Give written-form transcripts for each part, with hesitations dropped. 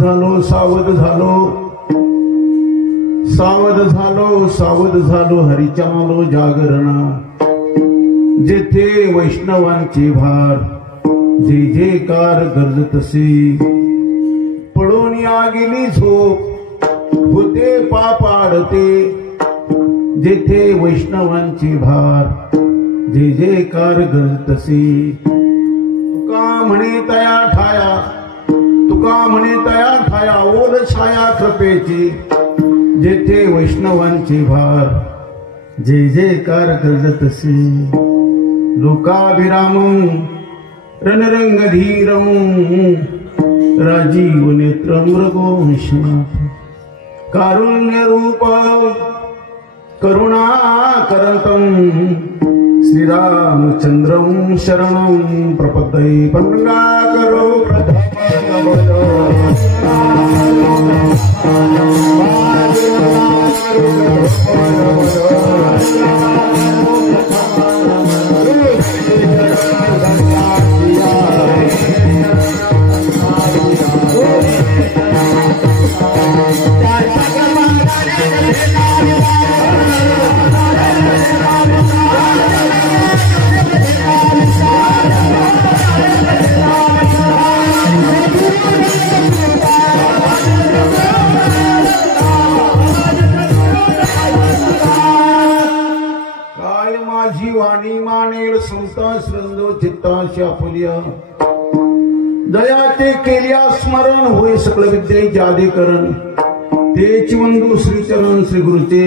झालो सावध झालो सावध झालो सावध झालो हरिचालो जागरणा जेथे वैष्णवांचे भार जे जेकार गरजतसे पडून या गेली झोप होते पापाडते जेथे वैष्णवांचे भार जे जेकार गरजतसे तुका म्हणे तया ठाया तुका म्हणे तया ठाया ओल छाया कृपेची जेथे वैष्णवांचे भार जे जेकार गरजतसे लोकाभिरामं रणरंगधीरं राजीव नेत्रं मृगोंशनाथ कारुण्यरूप करुणाकरतं श्रीरामचंद्रं शरणं प्रपद्ये पन्नाकरो दयाचे केल्या स्मरण होय सकळ विद्येचे आदिकरण तेच वंदू श्रीचरण श्री गुरुचे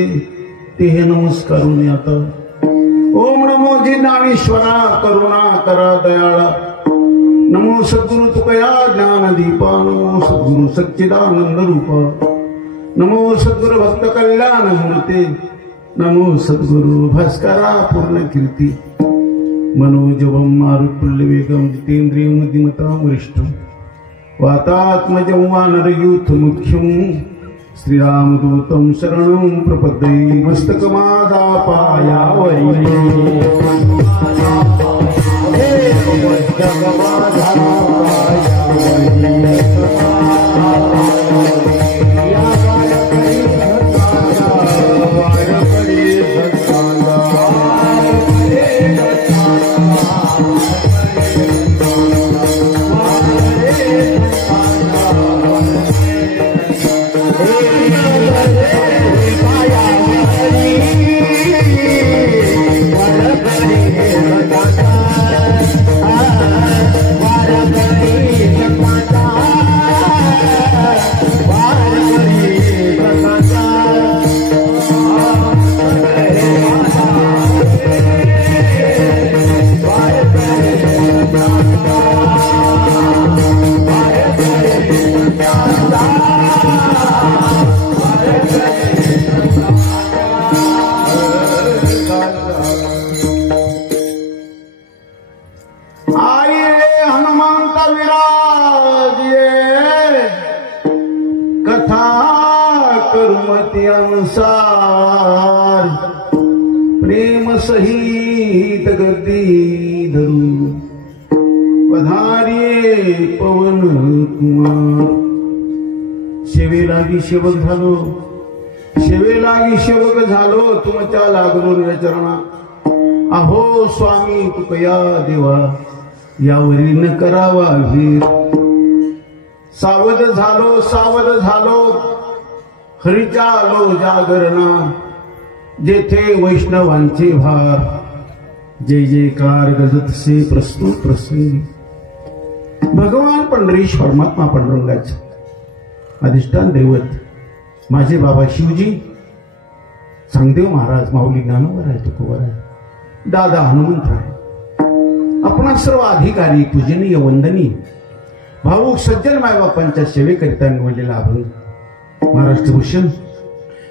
ते हे नमस्कारून आता ओम नमो ज्ञानेश्वरा करुणा करा दयाळा नमो सद्गुरु तुकया ज्ञान दीपा नमो सद्गुरु सच्चिदानंद रूप नमो सद्गुरु भक्त कल्याण मूर्ते नमो सद्गुरु भास्करा पूर्ण कीर्ती मनोजवं मारुतुल्यवेगं जितेन्द्रियं बुद्धिमतां वरिष्ठं वातात्मजं वानरयूथमुख्यं श्रीरामदूतं शरणं प्रपद्ये मस्तकमादापायावरी प्रेम सहित गर्दी धरू पधारिये पवन कुमार सेवेलागी सेवक झालो सेवेलागी सेवक झालो तुमच्या लागलो निरचरणा अहो स्वामी तुकया देवा यावरी न करावा वीर सावध झालो हरीचा आलो जागरणा जेथे वैष्णवांचे भार जय जयकार गजतसे प्रस्तुत प्रसंगी भगवान पंढरीश परमात्मा पांडुरंगाचे अधिष्ठान दैवत माझे बाबा शिवजी चांगदेव महाराज माऊली ज्ञानोबर आहे तुकोबर आहे दादा हनुमंतराय आपणा सर्व अधिकारी पूजनीय वंदनीय भाऊक सज्जन मायबापांच्या सेवेकरिता निवडलेला अभंग महाराष्ट्र भूषण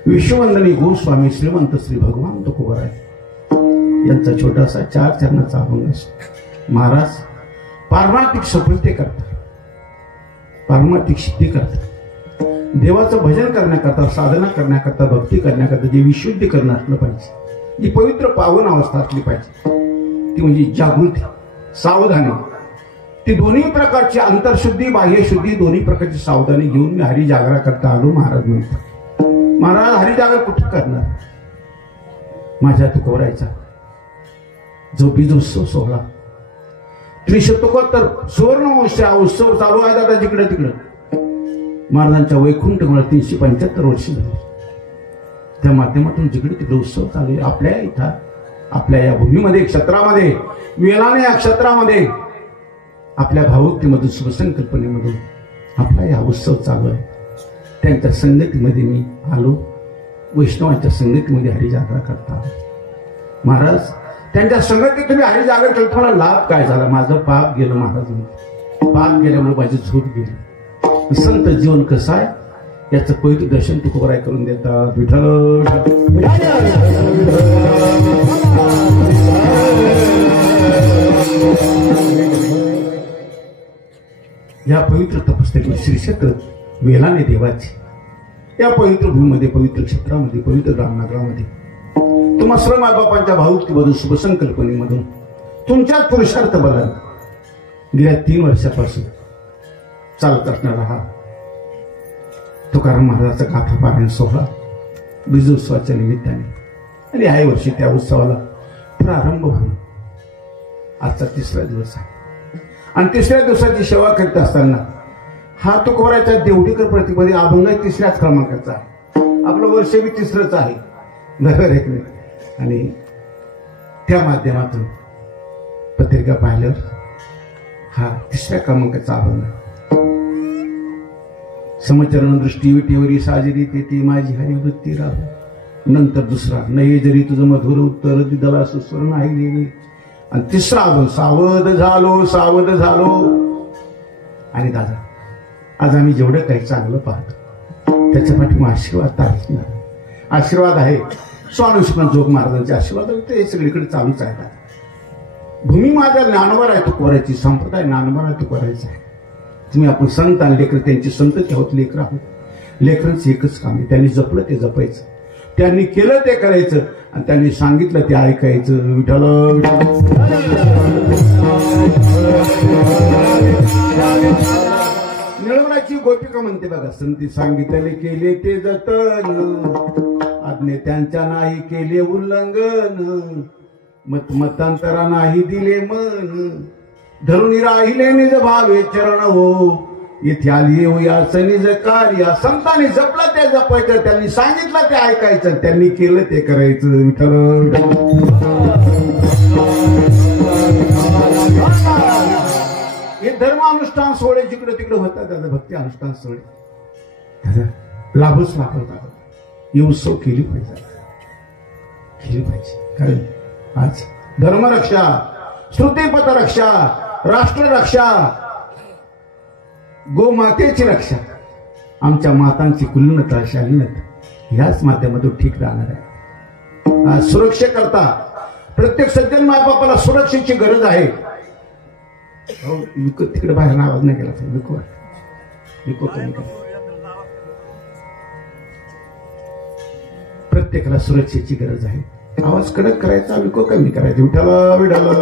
विश्ववंदनी गोस्वामी श्रीमंत श्री भगवान तुकोबराय यांचा छोटासा 4 चरणाचा अभंग असतो। महाराज पारमार्थिक सफलते करतात, पारमार्थिक सिद्धी करतात, देवाचं भजन करण्याकरता, साधना करण्याकरता, भक्ती करण्याकरता जे विशुद्धीकरण असलं पाहिजे, जी पवित्र पावन अवस्था असली पाहिजे ती म्हणजे जागृती, सावधानी, ती दोन्ही प्रकारची अंतरशुद्धी बाह्यशुद्धी दोन्ही प्रकारची सावधानी घेऊन मी हरिजागरा करता आलो. महाराज म्हणतात, महाराज हरिजागर कुठे करणार? माझ्या तुकोरायचा जो बीजोत्सव सोहळा त्रिशतकोत्तर सुवर्णवंशा उत्सव चालू आहे दादा जिकडे तिकडे. महाराजांच्या वैकुंठ मला 375 वर्षी झाली. त्या माध्यमातून जिकडे तिकडे उत्सव चालू आहे. आपल्या इथं आपल्या या भूमीमध्ये क्षेत्रामध्ये वेळाने या क्षेत्रामध्ये आपल्या भावुकतेमधून शुभसंकल्पनेमधून आपला या उत्सव चालू आहे. त्यांच्या संगतीमध्ये मी आलो. वैष्णवांच्या संगतीमध्ये हरिजागरा करता. महाराज त्यांच्या संगतीत तुम्ही हरिजागरा केलं, तुम्हाला लाभ काय झाला? माझं पाप गेलं महाराज. पाप गेल्यामुळे माझी झोप गेली. संत जीवन कसं आहे याचं पवित्र दर्शन तुकोबाराय करून देतात. विठ्ठल या पवित्र तपस्तेतील श्री क्षेत्र वेलाने देवाची या पवित्र भूमीमध्ये पवित्र क्षेत्रामध्ये पवित्र ग्रामनगरामध्ये तुम्हा सर्व मायबापांच्या भावुकतेमधून शुभसंकल्पनेमधून तुमच्याच पुरुषार्थ बलाने गेल्या 3 वर्षापासून चालत असणारा हा तुकाराम महाराजाचा गाथा पारायण सोहळा बीजोत्सवाच्या निमित्ताने आणि या वर्षी त्या उत्सवाला प्रारंभ होऊन आजचा 3रा दिवस आहे. आणि 3ऱ्या दिवसाची सेवा करीत असताना हा तुकोबारायच्या देवडीकर प्रतिमध्ये अभंग 3ऱ्याच क्रमांकाचा आहे. आपलं वर्ष बी 3रंच आहे बरोबर आहे. आणि त्या माध्यमातून पत्रिका पाहिल्यावर हा 3ऱ्या क्रमांकाचा अभंग. समचरण दृष्टी विटेवरी साजरी ते माझी हरिवृत्ती राहू. नंतर 2रा नये जरी तुझं मधुर उत्तर दिदला सुस्वर नाही गेली. आणि 3रा अभंग सावध झालो सावध झालो. आणि दादा आज आम्ही जेवढं काही चांगलं पाहतो त्याच्या पाठीमागे आशीर्वाद आहेच ना. आशीर्वाद आहे स्वामी सुखनाथ जोग महाराजांचे आशीर्वाद ते सगळीकडे चालूच आहे. भूमी माझ्या ज्ञानवर आहे तुकोबारायची, संप्रदाय ज्ञानवर आहे तुकोबारायचा आहे. तुम्ही आपण संत आणि लेकर त्यांची संतती आहोत, लेकर आहोत. लेकरांचं एकच काम आहे, त्यांनी जपलं ते जपायचं, त्यांनी केलं ते करायचं आणि त्यांनी सांगितलं ते ऐकायचं. विठ्ठल निळवणाची गोपिका म्हणते बघा, संती सांगितले केले ते जतन, आज्ञे त्यांच्या नाही केले उल्लंघन, मतांतरा नाही दिले मन, धरून राहिले निज भावे चरण हो, इथे आली येऊ याचं निज कार्य. संतांनी जपलं ते जपायचं, त्यांनी सांगितलं ते ऐकायचं, त्यांनी केलं ते करायचं. विठ्ठल हे धर्मानुष्ठान सोहळे जिकडे तिकडे होतात दादा, भक्ती अनुष्ठान सोहळे दादा लाभच वापरतात. ही उत्सव केली पाहिजे, केली पाहिजे. कारण आज धर्मरक्षा, श्रुतीपथ रक्षा, राष्ट्ररक्षा, गोमातेची रक्षा, आमच्या मातांची कुलीनता शालीनता याच माध्यमातून ठीक राहणार आहे. आज सुरक्षेकरता प्रत्येक सज्जन मायबापाला सुरक्षेची गरज आहे. तिकडे बाहेर आवाज नाही केला विको विको कमी करा. प्रत्येकाला सुरक्षेची गरज आहे. आवाज कडक करायचा, विको कमी करायचा. विठाला विठाला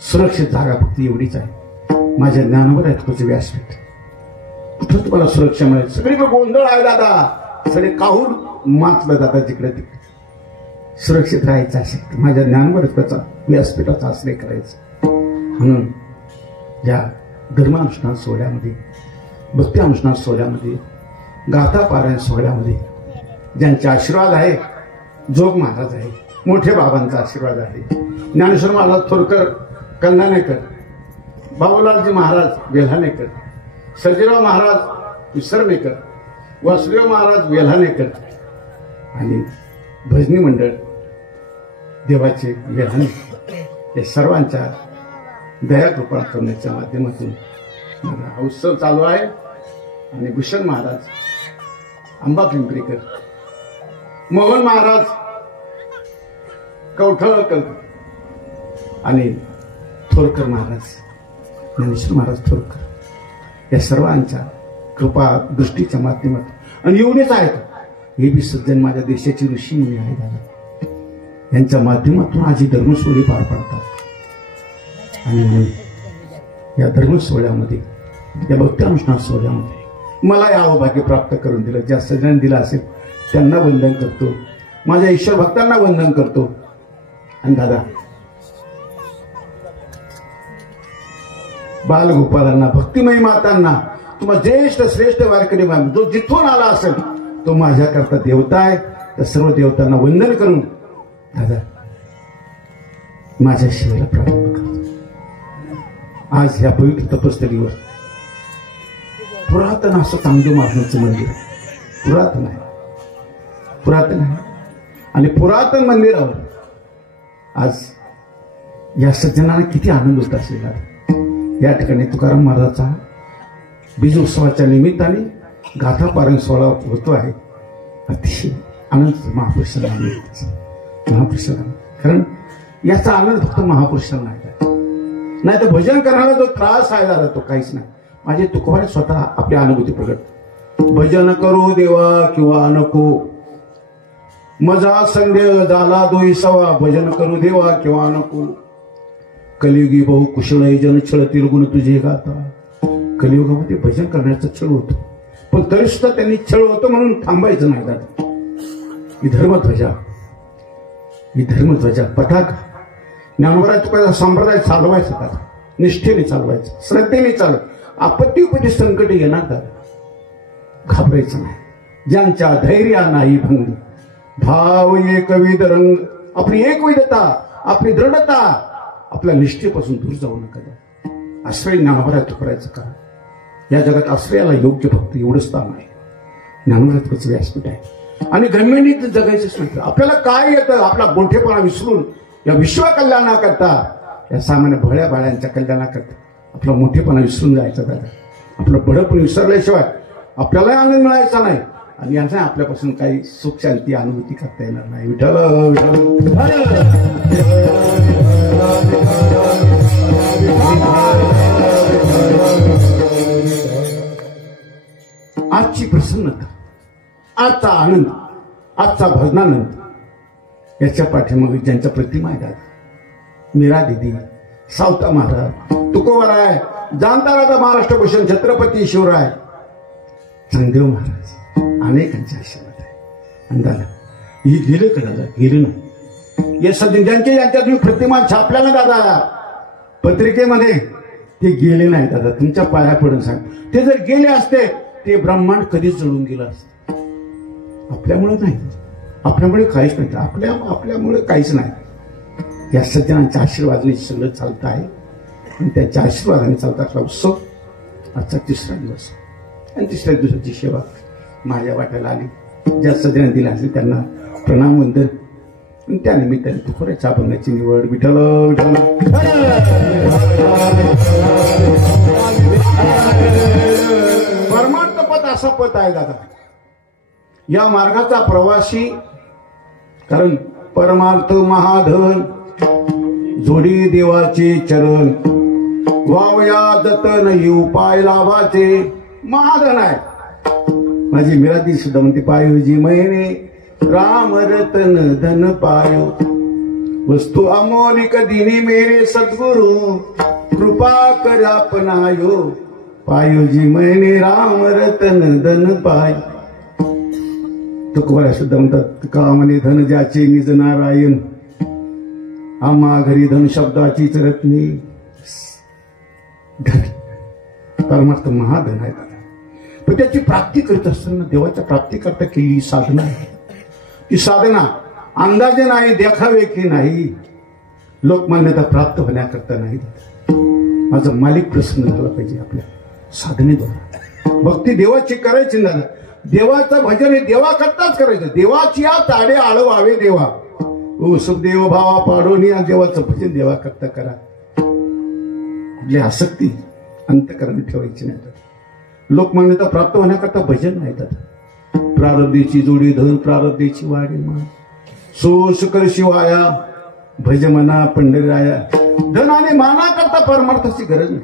सुरक्षित जागा फक्त एवढीच आहे. माझ्या ज्ञानावर आहे तुझं व्यासपीठ, कुठं तुम्हाला सुरक्षा मिळेल. सगळीकडे गोंधळ आहे दादा, सगळे काहूर माचलं जातात जिकडे तिकडे. सुरक्षित राहायचं असेल माझ्या ज्ञानावर त्याचा व्यासपीठाचा आश्रय करायचा. म्हणून या धर्मानुष्ठान सोहळ्यामध्ये, भक्ती अनुष्ठान सोहळ्यामध्ये, गाथा पारायण सोहळ्यामध्ये ज्यांचे आशीर्वाद आहे, जोग महाराज आहे, मोठे बाबांचा आशीर्वाद आहे, ज्ञानेश्वर महाराज थोरकर कंधानेकर, बाबूलालजी महाराज वेल्हाणेकर, सर्जेराव महाराज विसरनेकर, वासुदेव महाराज वेल्हाणेकर आणि भजनी मंडळ देवाचे वेल्हाणे, या सर्वांच्या दयाकृपा करण्याच्या माध्यमातून हा उत्सव चालू आहे. आणि भूषण महाराज, अंबा पिंपरीकर, मोहन महाराज कवठळकर आणि थोरकर महाराज, ज्ञानेश्वर महाराज थोरकर, या सर्वांच्या कृपा दृष्टीच्या माध्यमातून. आणि एवढेच आहेत, हे बी सज्जन माझ्या देशाची ऋषी मुनी आहे दादा. यांच्या माध्यमातून आज ही धर्मसोहळे पार पाडतात. आणि म्हणून या धर्मसोहळ्यामध्ये, या भक्तानुष्ठान सोहळ्यामध्ये मला या भाग्य प्राप्त करून दिलं. ज्या सज्जनांनी दिलं असेल त्यांना वंदन करतो, माझ्या ईश्वर भक्तांना वंदन करतो. आणि दादा, बालगोपालांना, भक्तिमयी मातांना, तुम्हाला ज्येष्ठ श्रेष्ठ वारकरी जो जिथून आला असेल तो माझ्याकरता देवता आहे. त्या सर्व देवतांना वंदन करून दादा माझ्या शिवाला प्रारंभ करतो. आज ह्या पवित्र तपस्थळीवर पुरातन असं चांगलं महाराजांचं मंदिर आहे. पुरातन आहे. आणि पुरातन मंदिरावर आज या सज्जनांना किती आनंद होत असेल. या ठिकाणी तुकाराम महाराजाचा बीजोत्सवाच्या निमित्ताने गाथा पारायण सोहळा होतो आहे. अतिशय आनंद महापुरुषांना, कारण याचा आनंद फक्त महापुरुषांना आहे. नाही तर भजन करण्याला जो त्रास आहे दादा तो काहीच नाही. माझे तुकोबाने स्वतः आपली अनुभूती प्रगट. भजन करू देवा किंवा नको, मजा संदेह झाला दोईसावा. भजन करू देवा किंवा नको, कलियुगी बहु कुशल जन छळतील गुण तुझे गाता. कलियुगामध्ये भजन करण्याचा छळ होतो, पण तरी सुद्धा त्यांनी छळ होतो म्हणून थांबायचं नाही दादा. ही धर्मध्वजा पताका ज्ञानोबा तुकाचा संप्रदाय चालवायचा दादा, निष्ठेने चालवायचं, श्रद्धेने चालव. आपत्ती उपती संकट येणार दादा, घाबरायचं नाही. ज्यांच्या धैर्या नाही भंग, भाव एकविध रंग. आपली एकविधता, आपली दृढता, आपल्या निष्ठेपासून दूर जाऊ नका. आश्रय ज्ञानोबा तुकारायचं का? या जगात आश्रयाला योग्य फक्त एवढं स्थान आहे. ज्ञानोबा तुकाचं व्यासपीठ आहे. आणि गणमेंडीत जगायचंच नाही. आपल्याला काय येतं? आपला मोठेपणा विसरून या विश्व कल्याणाकरता, या सामान्य भळ्या बाळ्यांच्या कल्याणाकरता आपला मोठेपणा विसरून जायचा दादा. आपलं बडपण विसरल्याशिवाय आपल्यालाही आनंद मिळायचा नाही आणि यांना आपल्यापासून काही सुख शांती अनुभूती करता येणार नाही. विठ्ठल आजची प्रसन्नता, आजचा आनंद, आजचा भजनानंद याच्या पाठीमागे ज्यांच्या प्रतिमा आहेत, मीरा दिदी, सावता महाराज, तुकोबाराय, जाणता राजा महाराष्ट्र भूषण छत्रपती शिवराय, चांगदेव महाराज, अनेकांचे आशीर्वाद आहे. आणि दादा ही गेले का दादा? गेले नाही. या सध्या ज्यांच्या तुम्ही प्रतिमा छापल्या ना दादा पत्रिकेमध्ये, ते गेले नाही दादा. तुमच्या पाया पडून सांग, ते जर गेले असते ते ब्रह्मांड कधीच जळून गेलं असतं. आपल्यामुळे नाही, आपल्यामुळे काहीच नाही, आपल्यामुळे काहीच नाही. या सज्जनांच्या आशीर्वादाने सगळं चालतं आहे आणि त्यांच्या आशीर्वादाने चालतात उत्सव. आजचा 3रा दिवस आणि 3ऱ्या दिवसाची सेवा माझ्या वाट्याला आली. ज्या सज्जनांनी दिला असेल त्यांना प्रणाम वंदन. आणि त्या निमित्ताने तुकोबाच्या अभंगाची निवड. विठ्ठल विठ्ठल. परमार्थ पथ असा पथ आहे दादा. या मार्गाचा प्रवासी, कारण परमार्थ महाधन, जोडी देवाचे चरण, वावया जतन ही उपाय लाभाचे महाधन आहे. माझी मिराती सुद्धा म्हणते, पायोजी महिने राम रतन धन पायो, वस्तू अमोलिक दिनी मेरे सद्गुरु, कृपा कर अपनायो, पायोजी महिने राम रतन धन पाय. तुकोबा सुद्धा म्हणतात, कामने धन ज्याचे निज नारायण, आम्हा घरी धन शब्दाचीच रत्ने. धन परमार्थ महाधन आहे दादा. पण त्याची प्राप्ती करत असताना देवाच्या प्राप्तीकरता केलेली साधना आहे. ती साधना अंदाजे नाही, देखावे की नाही, लोकमान्यता प्राप्त होण्याकरता नाही. माझा मालिक प्रसन्न झाला पाहिजे आपल्या साधनेद्वारा. भक्ती देवाची करायची ना. देवाचं भजन हे देवा करताच करायचं. देवाची या ताडे आळवावे देवा, ओ सुखदेव भावा पाडून या देवाचं भजन देवा करता करा. कुठली आसक्ती अंतकरणी ठेवायची नाही. लोकमान्यता प्राप्त होण्याकरता भजन नाही. प्रारब्धीची जोडी धन, प्रारब्धीची वाडी मान, सोस कर शिवाया, भज मना पंढराया. धन आणि मानाकरता परमार्थाची गरज नाही.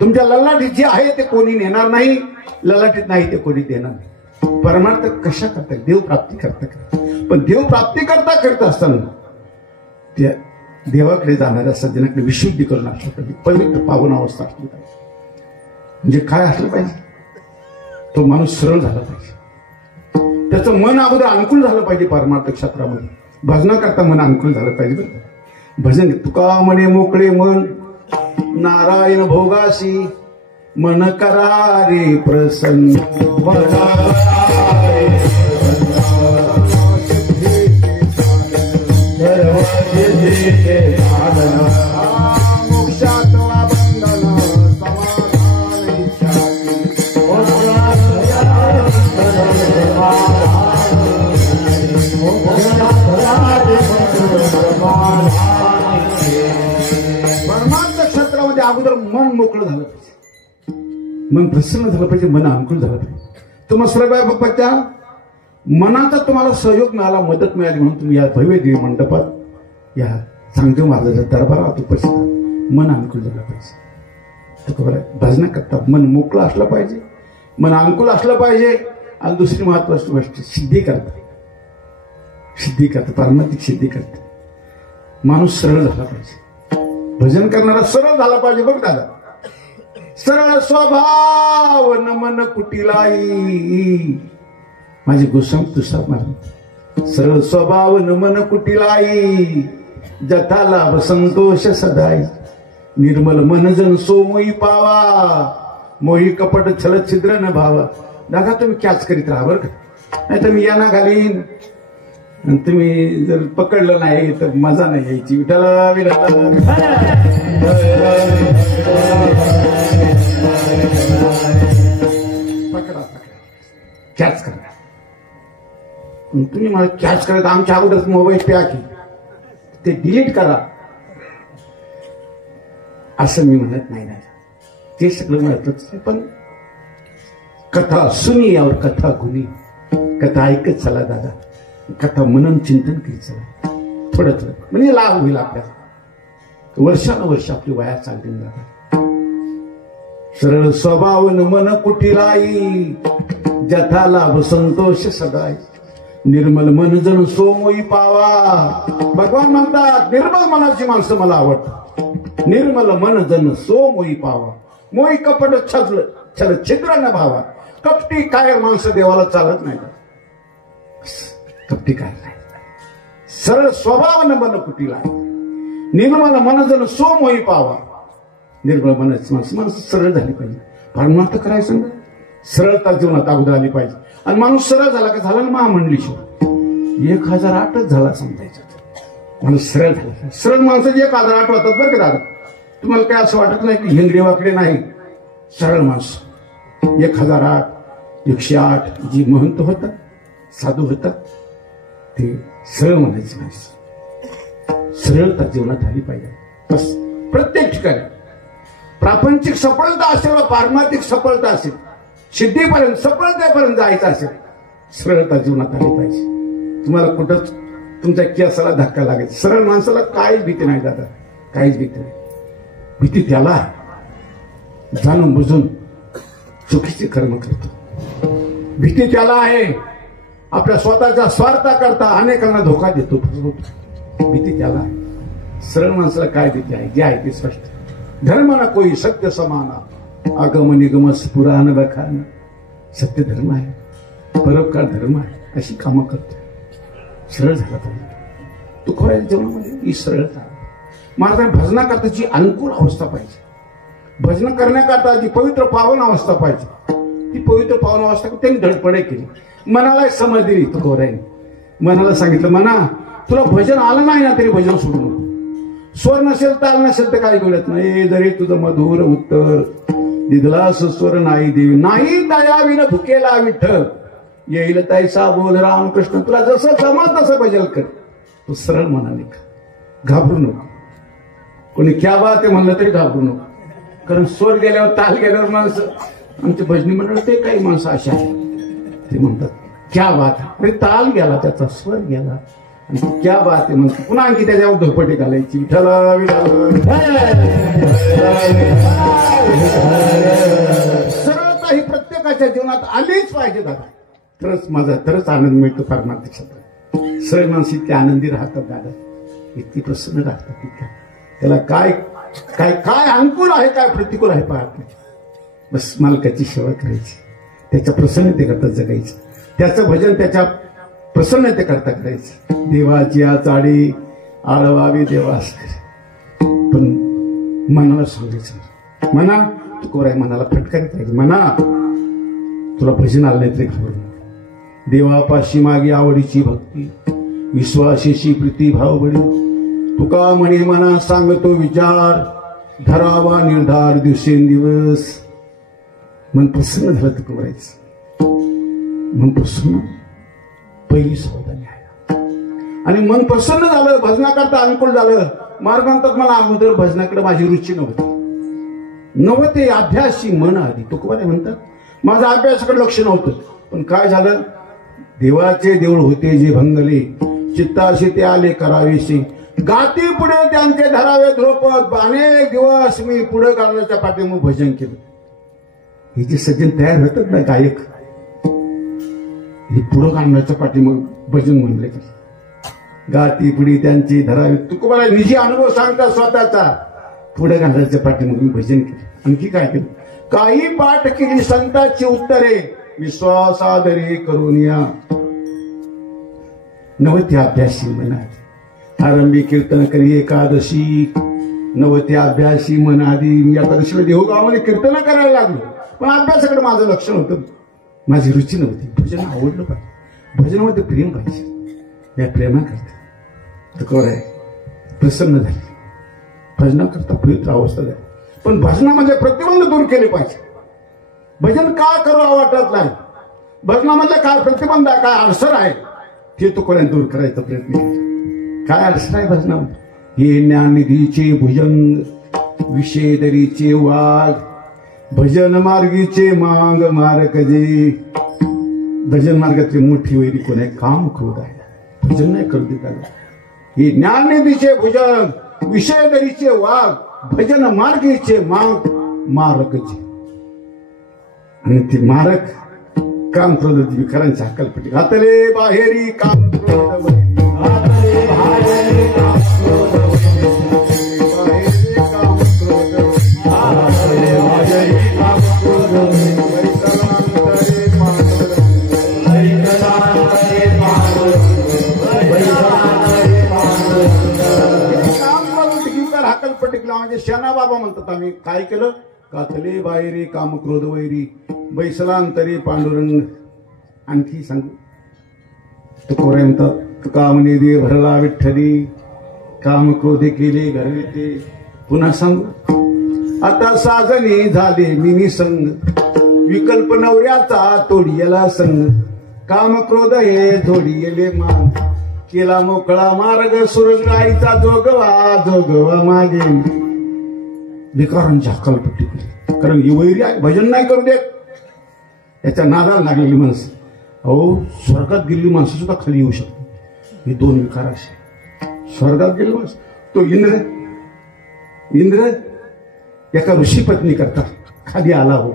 तुमच्या ललाटीत जे आहे ते कोणी नेणार नाही, ललाटीत नाही ते कोणी देणार नाही. परमार्थ कशा करता देव प्राप्ती करता पण देव प्राप्ती करता असताना त्या देवाकडे जाणाऱ्या सज्जनाकडे विशुद्धी करून असलं पाहिजे, पवित्र पावन अवस्था असली पाहिजे. म्हणजे काय असलं पाहिजे, तो माणूस सरळ झाला पाहिजे, त्याचं मन अगोदर अनुकूल झालं पाहिजे. परमार्थ क्षेत्रामध्ये भजनाकरता मन अनुकूल झालं पाहिजे. बरं भजन तुका म्हणे मोकळे मन नारायण भोगासी मन करा रे प्रसन्न मोक्षात वा बंधन समाधान परमार्थ क्षेत्रामध्ये अगोदर मन मोकळं झालं पाहिजे, मन प्रसन्न झालं पाहिजे, मन अनुकूल झालं पाहिजे. तुम्हाला श्रवय बाप्पाच्या मनाचा तुम्हाला सहयोग मिळाला, मदत मिळाली म्हणून तुम्ही या भव्य देवी मंडपात या चांगदेव महाराजाच्या दरबारात उपस्थित मन अनुकूल झालं पाहिजे. भजना करता मन मोकळं असलं पाहिजे, मन अनुकूल असलं पाहिजे. आणि दुसरी महत्वाची गोष्ट सिद्धी करता पारमार्थिक सिद्धी करते. माणूस सरळ झाला पाहिजे, भजन करणारा सरळ झाला पाहिजे. बघ दादा, सरळ स्वभाव मन कुटिलाई माझे गोस्वामी तुषार महाराज. सरळ स्वभाव मन कुटिलाई जथा लाभ संतोष सदाई निर्मल मन जन सोमोई पावा मोही कपट छल छिद्र न भावा. दादा तुम्ही कॅच करीत राहा बरं का, नाही तर मी यांना घालीन. तुम्ही जर पकडलं नाही तर मजा नाही यायची. विठाला पकडा कॅच करा. तुम्ही मला कॅच करत आमच्या अगोदर मोबाईल प्या की ते डिलीट करा असं मी म्हणत नाही ना, ते सगळं म्हणतच. पण कथा सुनी यावर कथा गुनी, कथा ऐकत चला दादा, कथा मनन चिंतन करीत चला. थोडं म्हणजे लाभ होईल आपल्याला. वर्षानुवर्ष आपली वया चालतील दादा. सरळ स्वभाव मन कुटिलाई जथा लाभ संतोष सदाई निर्मल मन जन सोमोई पावा. भगवान म्हणतात निर्मल मनाची माणसं मला आवडतात. निर्मल मन जन सोमोई पावा मोई कपट छल छिद्र न भावा. कपटी काय माणसं देवाला चालत नाही, कपटी काय नाही. सरळ स्वभाव मन कुटीला निर्मल मन जन सोमोई पावा. निर्मल मनाची माणसं सरळ झाली पाहिजे. परमार्थ करायचं ना, सरळता जीवनात अगोदर आली पाहिजे. आणि माणूस सरळ झाला का झाला ना महामंडली शो 1008च झाला समजायचं. माणूस सरळ झाला. सरळ माणसाचे 1008 होतात बरं का दादा. तुम्हाला काय असं वाटत नाही की हिंगडे वाकडे नाही. सरळ माणसं 1008 108 जी महंत होतात साधू होतात ते सरळ म्हणायचे माणसं. सरळता जीवनात आली पाहिजे. बस प्रत्येक ठिकाणी प्रापंचिक सफलता असेल व पारमार्थिक सफलता असेल, सिद्धीपर्यंत सफलतेपर्यंत जायचं असेल, सरळता जीवनात आली पाहिजे. तुम्हाला कुठंच तुमच्या केसाला धक्का लागायचा. सरळ माणसाला काहीच भीती नाही दादा, काहीच भीती नाही. भीती त्याला आहे जाणून बुजून चुकीचे कर्म करतो. भीती त्याला आहे आपल्या स्वतःच्या स्वार्थाकरता अनेकांना धोका देतो. भीती त्याला आहे. सरळ माणसाला काय भीती आहे, जे आहे ते स्पष्ट. धर्म ना कोई सत्य समाना आगम निगम पुराण बखान. सत्य धर्म आहे, परोपकार धर्म आहे, अशी कामं करतो. सरळ झाला पाहिजे. तुकोबाच्या जीवनामध्ये ही सरळता. महाराज भजनाकरताची अनुकूल अवस्था पाहिजे. भजन करण्याकरता जी पवित्र पावन अवस्था पाहिजे, ती पवित्र पावन अवस्था त्यांनी धडपडे केली. मनाला समज दिली तुकोबारायांनी. मनाला सांगितलं म्हणा तुला भजन आलं नाही ना तरी भजन सोडू नको. स्वर नसेल ताल नसेल तर काही मिळत नाही. जरी तुझं मधुर उत्तर दिदलास स्वर नाही देवी नाही दयाविन भुकेला विठ्ठल येईल तैसा बोल रामकृष्ण. तुला जसं जमत तसं भजन कर. तू सरळ मनाने घाबरू नको. कोणी क्या बात आहे म्हणलं तरी घाबरू नको. कारण स्वर गेल्यावर ताल गेल्यावर माणसं आमचे भजनी मंडळ ते काही माणसं अशा ते म्हणतात क्या बात आहे. ताल गेला त्याचा स्वर गेला आणि क्या बात आहे म्हणतो. पुन्हा आणखी त्याच्यावर धोपटे घालायची. विठ्ठला सरळता ही प्रत्येकाच्या जीवनात आलीच पाहिजे दादा. तरच आनंद मिळतो परमार्थ क्षेत्रात. सरळ माणसं इतकी आनंदी राहतात दादा, इतकी प्रसन्न राहतात तितक्या त्याला काय काय काय अनुकूल आहे काय प्रतिकूल आहे पाहत नाही. बस मालकाची सेवा करायची, त्याच्या प्रसन्नतेकरता जगायचं, त्याचं भजन त्याच्या प्रसन्नतेकरता करायचं. देवाची आचाडी आळवावी देवास, पण मनाला सांगायचं, मना तू कोराय, मनाला फटकारित पाहिजे. म्हणा तुला भजन आलं नाही तरी घाबरू नको. देवापाशी मागे आवडीची भक्ती, विश्वासेशी प्रीती भाव बळी. तुका म्हणे मना सांगतो विचार, धरावा निर्धार दिवसेंदिवस. मन प्रसन्न झालं तर करायचं, मन प्रसन्न पहिली सावधानी आहे. आणि मन प्रसन्न झालं, भजनाकरता अनुकूल झालं. मार्गांतात मला अगोदर भजनाकडे माझी रुची नव्हती, अभ्यासी मन आधी. तुकोबाने म्हणतात माझं अभ्यासाकडे लक्ष नव्हतं, पण काय झालं, देवाचे देऊळ होते जे भंगले, चित्ताशी ते आले करावेशी. गाती पुढे त्यांचे धरावे ध्रुपद, अनेक दिवस मी पुढे गाण्याच्या पाठीमुळे भजन केलं. हे जे सज्जन तयार होतात ना गायक, हे पुढे गाण्याच्या पाठीमुळे भजन म्हणले. गाती पुढे त्यांची धरावे, तुकोबाला निजी अनुभव सांगता स्वतःचा. पुढे गाण्याच्या पाठीमुळे भजन केलं. आणखी काय केलं, काही पाठ केली संतांची उत्तरे, विश्वासादरे करून या. नवते अभ्यासी मनादी, आरंभी कीर्तन करी एकादशी. नवते अभ्यासी मनादी, मी एकादशीला देहूगावामध्ये कीर्तन करायला लागलो, पण अभ्यासाकडे माझं लक्ष नव्हतं, माझी रुची नव्हती. भजन आवडलं पाहिजे, भजनामध्ये प्रेम पाहिजे. या प्रेमाकरता तुकोर आहे प्रसन्न झाले, भजनाकरता पवित्र अवस्था झाली. पण भजनामध्ये प्रतिबंध दूर केले पाहिजे. भजन का करावं वाटत नाही, भजनामधला काय प्रतिबंध आहे, काय अडसर आहे, ते तुकोड्याने दूर करायचा प्रयत्न केला. काय अडसर आहे भजनामध्ये, हे ज्ञाननिधीचे भुजंग, विषेदरीचे वाघ, भजन मार्गीचे मांग मारक जे. भजन मार्गातली मोठी वैरी कोण आहे, काम क्रोध आहे, भजन नाही करू दे त्याला. हे ज्ञाननिधीचे भुजंग, विषयदरीचे वाघ, भजन मार्गीचे मांग मारकचे. आणि ते मारक काम क्रोध विकारांच्या हक्कलपट्टी. घातले बाहेरी काम क्रोध, घातले बाहेरी काम क्रोध, बाहेरी काम क्रोध, घातले बाहेरी काम क्रोध, वैसलांतरे पांडुरंग, वैसलांतरे पांडुरंग, वैसलांतरे पांडुरंग. काम क्रोध विकार हक्कलपट्टी केला. म्हणजे शना बाबा म्हणतात आम्ही काय केलं, कातले बाहेरी काम क्रोध वैरी, बैसलांतरी पांडुरंग. आणखी सांग तुकोबाई म्हणतात, तुका म्हणे दे भरला विठ्ठली, काम क्रोधे केले घरविते. पुन्हा सांगू, आता साजनी झाले मिनी संग, विकल्प नवऱ्याचा तोडियला संग. काम क्रोध हे जोडियले मान, केला मोकळा मार्ग सुरंग आईचा जोगवा जोगवा मागे. विकारांची हक्कलपट्टी केली, कारण ही वैरी आहे, भजन नाही करू देत. याच्या नादाला लागलेली माणसं, अहो स्वर्गात गेलेली माणसं सुद्धा खाली येऊ शकतो. हे दोन विकार असे. स्वर्गात गेले माणसं, तो इंद्र एका ऋषी पत्नी करता खाली आला हो,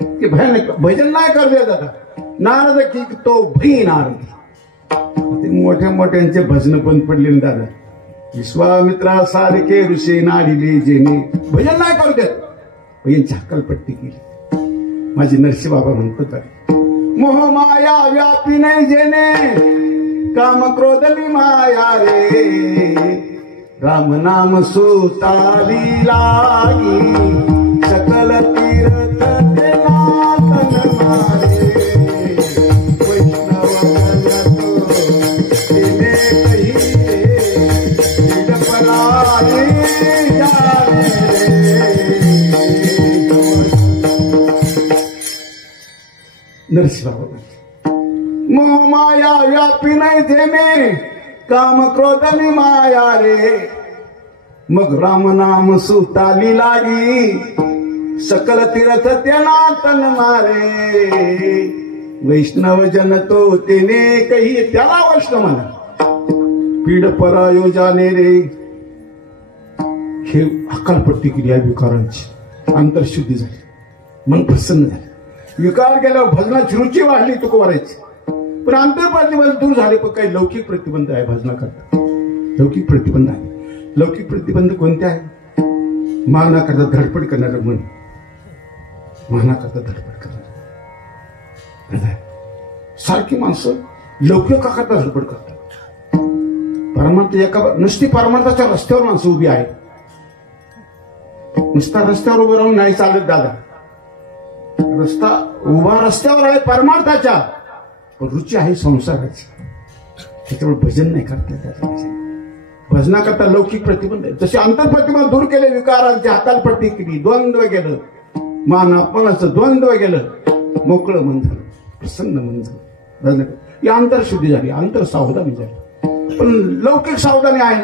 की भयानक भजन नाही करू देत. आता नारद की तो भई नारद, ते मोठ्या मोठ्यांचे भजन बंद पडले दादा. विश्वामित्रा सारखे ऋषी नाडिले जेने, भजन नाही करू देत. यांची हक्कलपट्टी केली. माझी नरसी बाबा म्हणतात, मोह माया व्यापी नाही जेने, काम क्रोधली माया रे. राम नाम सुताली लागी, सकल तीर्थ तेला तन मारे. वैष्णव तिने कहिले, परारे नरसिंह. मोह माया व्यापी नाही जेने, काम क्रोधनी माया रे. मग राम नाम सुताली लागी, सकल तीर्थ त्याला तन मारे. वैष्णव जन तो तेने कही, त्याला वैष्णव म्हणा. पीड परायो जाने रे. हे हक्कलपट्टी केली आहे विकारांची, अंतरशुद्धी झाली, मन प्रसन्न झाले. विकार गेल्यावर भजनाची रुची वाढली तुकोबारायची. पण आंतर प्रतिबंध दूर झाले. पण काही लौकिक प्रतिबंध आहे भजनाकरता. लौकिक प्रतिबंध आहे. लौकिक प्रतिबंध कोणते आहे? मानाकरता धडपड करणारं मन, मानाकरता धडपड करणार सारखी माणसं लौकिकाकरता धडपड करतात. परमार्थ नुसती परमार्थाच्या रस्त्यावर माणसं उभी आहेत. नुसता रस्त्यावर उभं राहून नाही चालत दादा. रस्त्यावर आहे परमार्थाच्या, पण रुची आहे संसाराची. त्याच्यामुळे भजन नाही करता त्याचं. भजनाकरता लौकिक प्रतिबंध आहे. जसे अंतर प्रतिबंध दूर केले, विकारांची हातालपट्टी केली, द्वंद्व गेलं, मान अपमानाचं द्वंद्व गेलं, मोकळं मन झालं, प्रसन्न मन झालं. ही अंतरशुद्धी झाली, अंतर सावधानी झाली. पण लौकिक सावधानी आहे.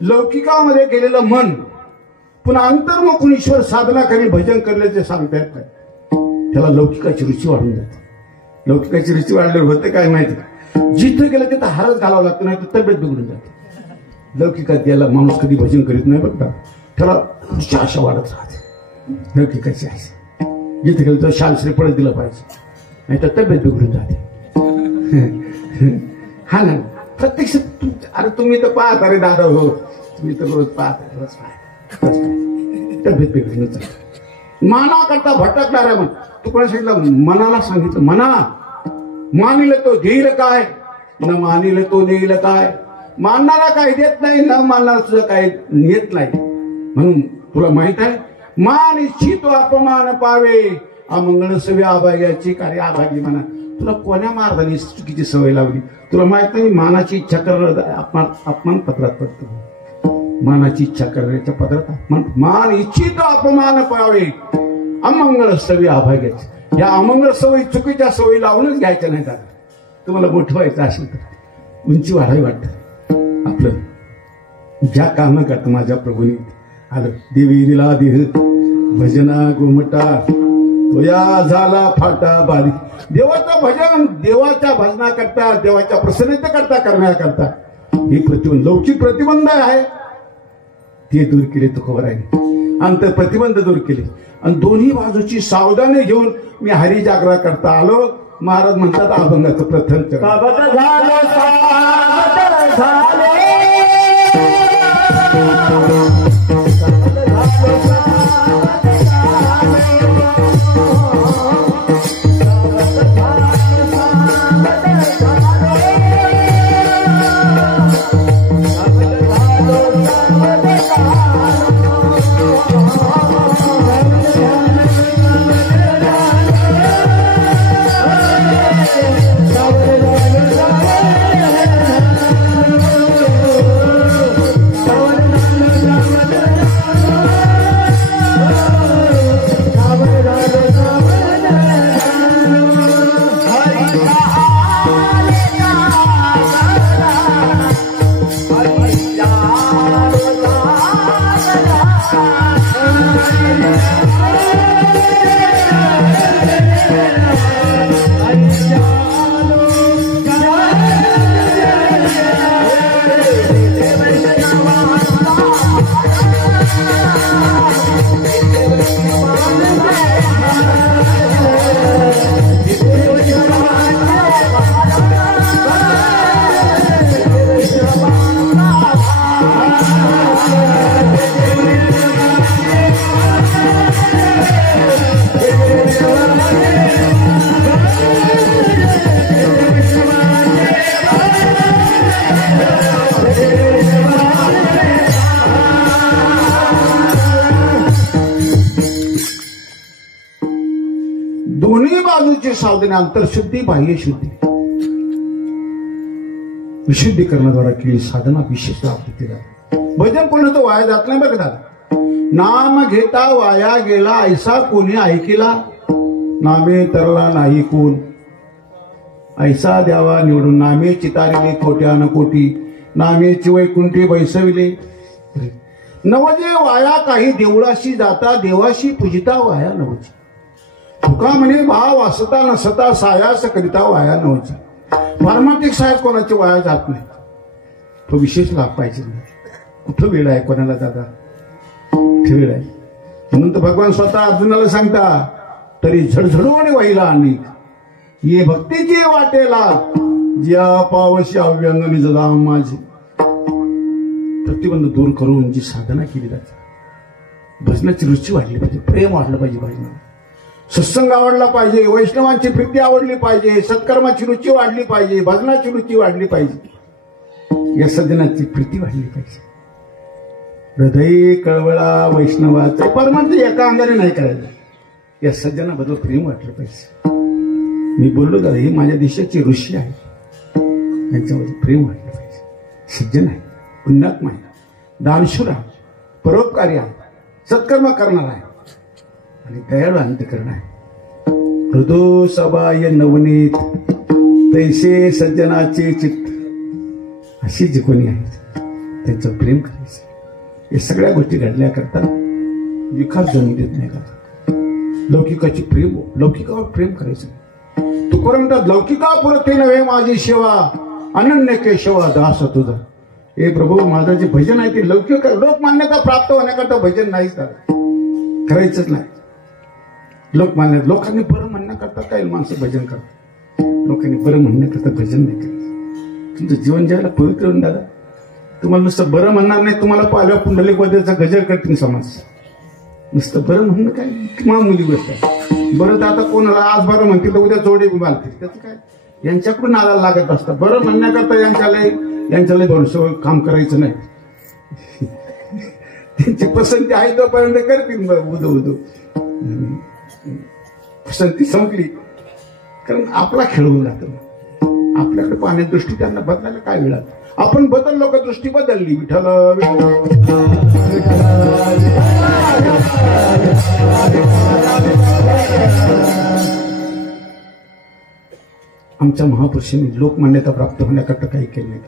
लौकिकामध्ये गेलेलं मन पुन्हा अंतर्मुखून ईश्वर साधना करी भजन करण्याचे सांगता येत नाही. त्याला लौकिकाची रुची वाढून जाते. लौकिकाची रुची वाढल्यावर होते काय माहिती का? जिथं गेलं तिथं हारच घालावं लागतं, नाही तर तब्येत बिघडून जाते. लौकिकात गेला माणूस कधी भजन करीत नाही बघा, त्याला आशा वाढत राहते. लौकिकाची आशा जिथे गेलं तर शालश्री पडत दिलं पाहिजे, नाही तर तब्येत बिघडून जाते. हा ना, प्रत्यक्ष अरे तुम्ही तर पाहत, अरे दादा हो तुम्ही तर रोज पाहत, रोज पाहत, तब्येत बिघडून जाते. माना करता भटकणाऱ्या मन. तू कोणा सांगितलं? मनाला सांगितलं. मना मानिल तो घेईल काय, न मानिल तो देईल काय. मानणारा काय देत नाही, न मानणारा तुझं काय नेत नाही. म्हणून तुला माहित आहे, मान इच्छितो अपमान पावे, अमंगळ सवी आभाग्याची कार्य आभागी म्हणा. तुला कोण्या मार्गाने चुकीची सवय लावली तुला माहित नाही. मानाची इच्छा करणं अपमान पत्रात पडतो. मानाची इच्छा करण्याच्या पत्रात मान इच्छितो अपमान पावे, अमंगळ सवी आभाग्याची. या अमंगळ सवयी, चुकीच्या सवयी लावूनच घ्यायच्या नाही. दादा तुम्हाला मोठं व्हायचं असेल तर उंची वाढावी वाटतं. आपलं ज्या कामं करतं माझ्या प्रभूने आलं. देवी दिला देह भजना गोमटा, या झाला फाटा बारी. देवाचं भजन, देवाच्या भजना करता, देवाच्या प्रसन्नते करता करण्याकरता ही प्रतिबंध, लौकिक प्रतिबंध आहे ते दूर केले. तो खबर आहे. अंतर प्रतिबंध दूर केले आणि दोन्ही बाजूची सावधानी घेऊन मी हरी जागरा करता आलो. महाराज म्हणतात अभंगाचं प्रथम दोन्ही बाजूची सावधानी, अंतरशुद्धी बाह्य शुद्धी, विशुद्धीकरणाद्वारा केली साधना विशेष लाभ. भजन कोणाचं वाया जात नाही बघा. नाम घेता वाया गेला ऐसा कोणी ऐकिला, नामे तरला नाही कोण. ऐसा द्यावा निवडून नामे चितारिले कोट्यान कोटी, नामेची वैकुंठी बैसविले. नवजे वाया काही देवळाशी जाता, देवाशी पूजिता वाया नवची. तुका म्हणे भाव असता नसता सायास करिता वाया नवची. पारमार्थिक साहेब कोणाचे वाया जात नाही. तो विशेष लाभ पाहिजे. कुठं वेळ आहे कोणाला दादा? कुठे वेळ आहे? म्हणून तर भगवान स्वतः अर्जुनाला सांगता, तरी झडझडू आणि वाहिला आणि ये भक्तीची वाटेला ज्या पावशी अव्यंग निज धाम माझे. प्रतिबंध दूर करून जी साधना केली जाते, भजनाची रुची वाढली पाहिजे, प्रेम वाढलं पाहिजे भजनाला, सत्संग आवडला पाहिजे, वैष्णवांची प्रीती आवडली पाहिजे, सत्कर्माची रुची वाढली पाहिजे, भजनाची रुची वाढली पाहिजे, या सज्जनाची प्रीती वाढली पाहिजे. हृदय कळवळा वैष्णवाचा परमार्थ एका अंगाने नाही करायचं, या सज्जनाबद्दल प्रेम वाटलं पाहिजे. मी बोललो दादा ही माझ्या देशाची ऋषी आहे, त्यांच्याबद्दल प्रेम वाटलं पाहिजे. सज्जन आहे, पुण्यात्मा आहे, दानशूर आहे, परोपकारी आहे, सत्कर्म करणार आहे आणि दयाळू अंतकरण आहे. हृदो सबाय नवनीत तैसे सज्जनाचे चित्त. अशी जी कोणी आहेत त्यांचं प्रेम करायचं. हे सगळ्या गोष्टी घडल्याकरता विकार जमू देत नाही का. लौकिकाची प्रेम, लौकिकावर प्रेम करायचं. तुकाराम म्हणतात लौकिका पुरते नव्हे माझी सेवा, अनन्य केशवा दास तुझा. हे प्रभू माझं जे भजन आहे ते लौकिक लोकमान्यता प्राप्त होण्याकरता भजन नाही करायचंच नाही. लोकांनी बरं म्हणण्याकरता काही माणसं भजन करतात, लोकांनी बरं म्हणण्याकरता भजन नाही करायचं. तुमचं जीवन ज्याला पवित्र होऊन दादा, तुम्हाला नुसतं बरं म्हणणार नाही, तुम्हाला पालव्या पुंडलिक वद्याचा गजर करतील समाज. नुसतं बरं म्हणणं काय मामूली गोष्ट आहे. बरं तर आता कोणाला आज बरं म्हणतील तर उद्या जोडे घालतील, त्याचं काय यांच्याकडून नादाला लागत असतं. बरं म्हणण्याकरता यांच्याला भरोसा काम करायचं नाही. त्यांची पसंती आहे तोपर्यंत करतील उदो पसंती संपली कारण आपला खेळ होऊन जातो. आपल्याकडे पाहण्याची दृष्टी त्यांना बदलायला काय वेळ. आपण बदललो का दृष्टी बदलली. विठ्ठल आमच्या महापुरुषांनी लोकमान्यता प्राप्त होण्याकरता काही केले नाही.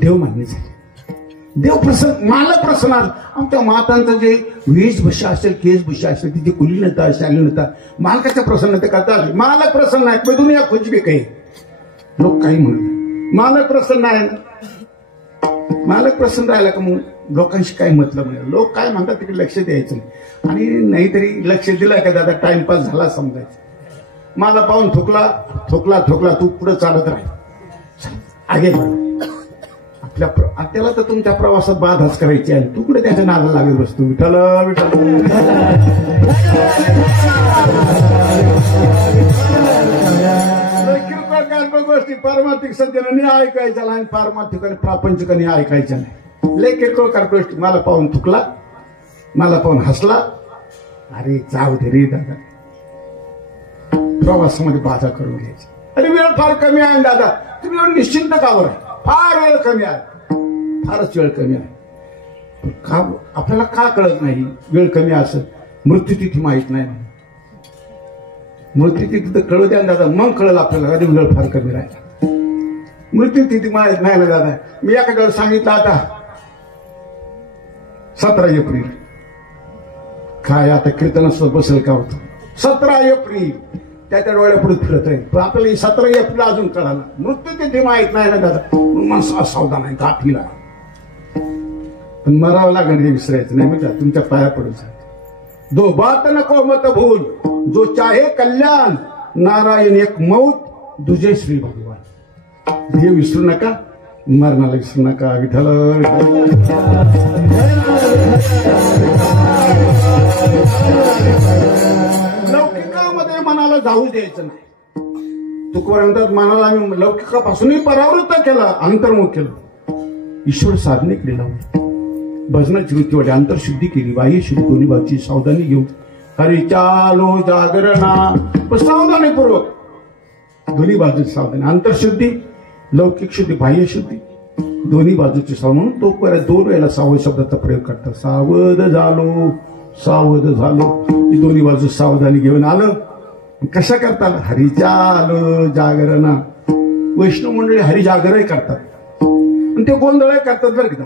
देव मान्य झाले, देव प्रसन्न, मला प्रसन्न. आमच्या मातांचं जे वेशभूषा असेल, केशभूषा असेल, तिची कुलीनता शालीनता मालकाच्या प्रसन्नते करता. मालक प्रसन्न आहेत मग दुनिया खुशबी काही. लोक काही म्हणत मालक प्रसन्न आहे ना, मालक प्रसन्न राहिला का मग लोकांशी काय मतलब नाही. लोक काय म्हणतात तिकडे लक्ष द्यायचं नाही. आणि नाहीतरी लक्ष दिलं का दादा टाइमपास झाला समजायचं. मला पाहून थोकला थोकला थोकला, तू पुढे चालत राहील, आगे बढ. त्याला तर तुमच्या प्रवासात बाधाच करायची आहे, तू कुठे त्याच्या नादाला लागत बसतो. विठ्ठल विठ्ठल गोष्टी पारमार्थिक सज्जनांनी ऐकायच्या नाही, पारमार्थिक आणि प्रापंचिकांनी ऐकायच्या नाही. लय किरकोळ गोष्टी. मला पाहून थुकला, मला पाहून हसला, अरे जाऊ दे रे दादा, प्रवासामध्ये बाधा करून घ्यायची. अरे वेळ फार कमी आहे दादा, तुम्ही वेळ निश्चिंत का बरं, फार वेळ कमी आहे, फारच वेळ कमी आहे. का आपल्याला का कळत नाही वेळ कमी असं. मृत्यूतिथी माहित नाही. मृत्यूतिथी तर कळू द्या दादा, मग कळलं आपल्याला अरे वेळ फार कमी राहिला. मृत्यूतिथी माहित नाही ना दादा. मी एखाद्या सांगितलं आता 17 एप्रिल, काय आता कीर्तनासोबत बसेल का होतं. 17 एप्रिल त्याच्या डोळ्या पुढे फिरत आहे, पण आपल्याला 17 एप्रिल अजून कळाला. मृत्यूतिथी माहित नाही ना दादा, माणसं असावधान आहे गाठीला. पण मरावं लागेल हे विसरायचं नाही. म्हणजे तुमच्या पाया पडून दो बात नको मत भूल, जो चाहे कल्याण, नारायण एक मौत, दुजे श्री भगवान. हे विसरू नका, मरणाला विसरू नका. विठ्ठल लौकिकामध्ये मनाला जाऊ द्यायचं नाही. तुकाराम मनाला आम्ही लौकिकापासूनही परावृत्त केलं, अंतर्मुख केलं, ईश्वर साधनेकडे लावलं, भजनाची वृत्ती वाढली, अंतरशुद्धी केली, बाह्य शुद्धी दोन्ही बाजूची सावधानी घेऊन. हरी चालो जागरणा, सावधानीपूर्वक दोन्ही बाजूची सावधानी, अंतरशुद्धी, लौकिक शुद्धी, बाह्य शुद्धी दोन्ही बाजूची सावध. म्हणून तो 2 वेळेला सावध शब्दाचा प्रयोग करतात. सावध झालो, सावध झालो. ही दोन्ही बाजू सावधानी घेऊन आलं. कशा करतात, हरिचाल जागरणा. वैष्णव मंडळी हरिजागरही करतात पण ते गोंधळ करतात बरं का,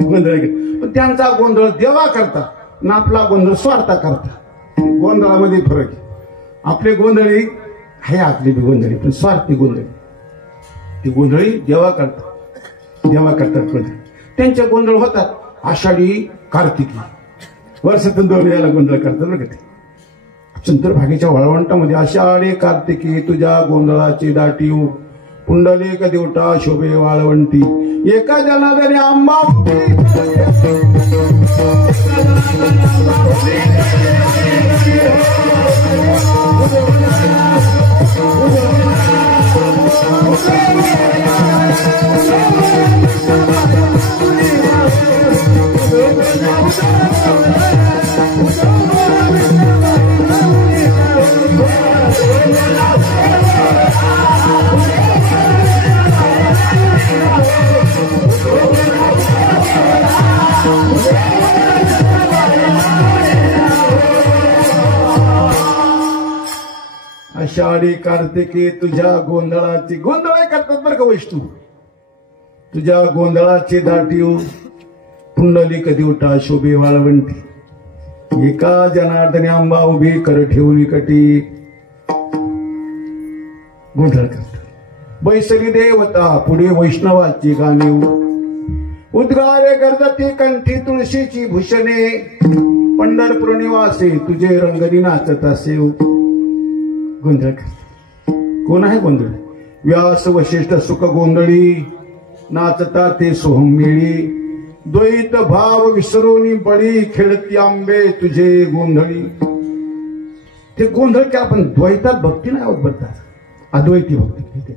गोंधळ. पण त्यांचा गोंधळ देवा करतात ना, आपला गोंधळ स्वार्था करतात. गोंधळामध्ये फरक आहे. आपले गोंधळी आहे, आपली गोंधळी पण स्वार्थी गोंधळी. ती गोंधळी देवा करतात, देवा करतात गोंधळ. त्यांचे गोंधळ होतात आषाढी कार्तिकी, वर्षातून 2 वेळेला गोंधळ करतात बरं का ते. चंद्रभागेच्या वाळवंटामध्ये आषाढी कार्तिकी तुझ्या गोंधळाची दाटीव पुंडलिक देवटा शोभे वाळवंटी एका जनार्दनी आंबा आषाढी कार्तिकी तुझ्या गोंधळाची गोंधळ करतात बरं का वैष्णू तुझ्या गोंधळाची दाटीव पुंडलिक देवटा शोभे वाळवंटी एका जनार्दनी आंबा उभी कर ठेवून कटी गोंधळ करतात बैसरी देवता पुढे वैष्णवाची गाणी उद्गारे गर्जती कंठी तुळशीची भूषणे पंढरपूर निवासी तुझे रंगनी नाचत असे गोंधळ करतात कोण आहे गोंधळ व्यास वशिष्ठ सुख गोंधळी नाचता ते सोहम मेळी द्वैत भाव विसरून बळी खेळती आंबे तुझे गोंधळी ते गोंधळ काय आपण द्वैतात भक्ती नाही होत बघतात अद्वैती भक्ती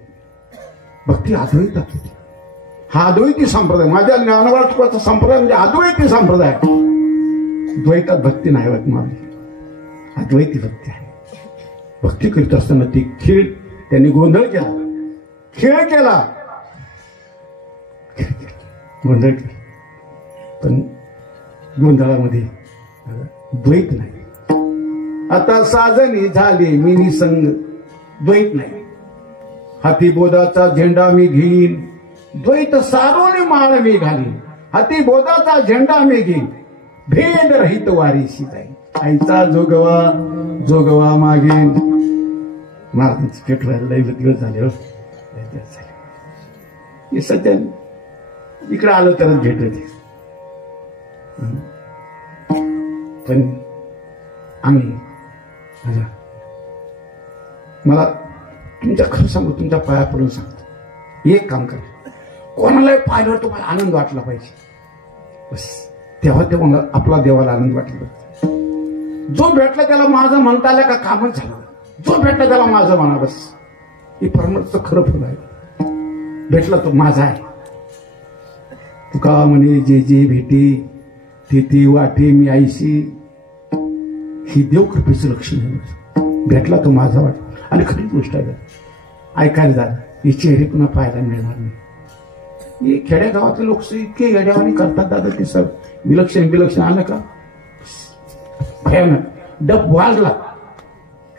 भक्ती अद्वैतात होती हा अद्वैती संप्रदाय माझ्या ज्ञानवाटपाचा संप्रदाय म्हणजे अद्वैती संप्रदाय द्वैतात भक्ती नाही होत माझी अद्वैती भक्ती आहे भक्ती करीत असताना ती खेळ त्यांनी गोंधळ केला खेळ केला गोंधळ केला पण गोंधळामध्ये द्वैत नाही आता साजणी झाली मी निसंग द्वैत नाही हाती बोधाचा झेंडा मी घेईन द्वैत सारोने माळ मी घालीन हाती बोधाचा झेंडा मी घेईन भेद रहित वारीशी जाईन आईचा जोगवा मागेन महाराजांची पेटवायला लई दिवस झाले हे सज्जन इकडे आलं तरच भेटत पण आम्ही मला तुमच्या खरं सांगू तुमच्या पाया पडून सांगतो एक काम करा कोणालाही पाहिल्यावर तुम्हाला आनंद वाटला पाहिजे बस तेव्हा तेव्हा आपला देवाला आनंद वाटला पाहिजे जो भेटला त्याला माझं म्हणता आलं का कामच झालं जो भेटला त्याला माझं म्हणा बस हे परमार्थचं खरं फळ आहे भेटला तो माझा आहे तुका म्हणे जे जे भेटी ते ते वाटे मी आईशी ही देव कृपेचं लक्षण आहे भेटला तो माझा वाट आणि खरी गोष्ट आहे ऐकायला झालं ही चेहरे पुन्हा पाहायला मिळणार नाही हे खेड्यागावातले लोक इतके येड्यावानी करतात दादा ते सर विलक्षण आलं का भयानक डब वाजला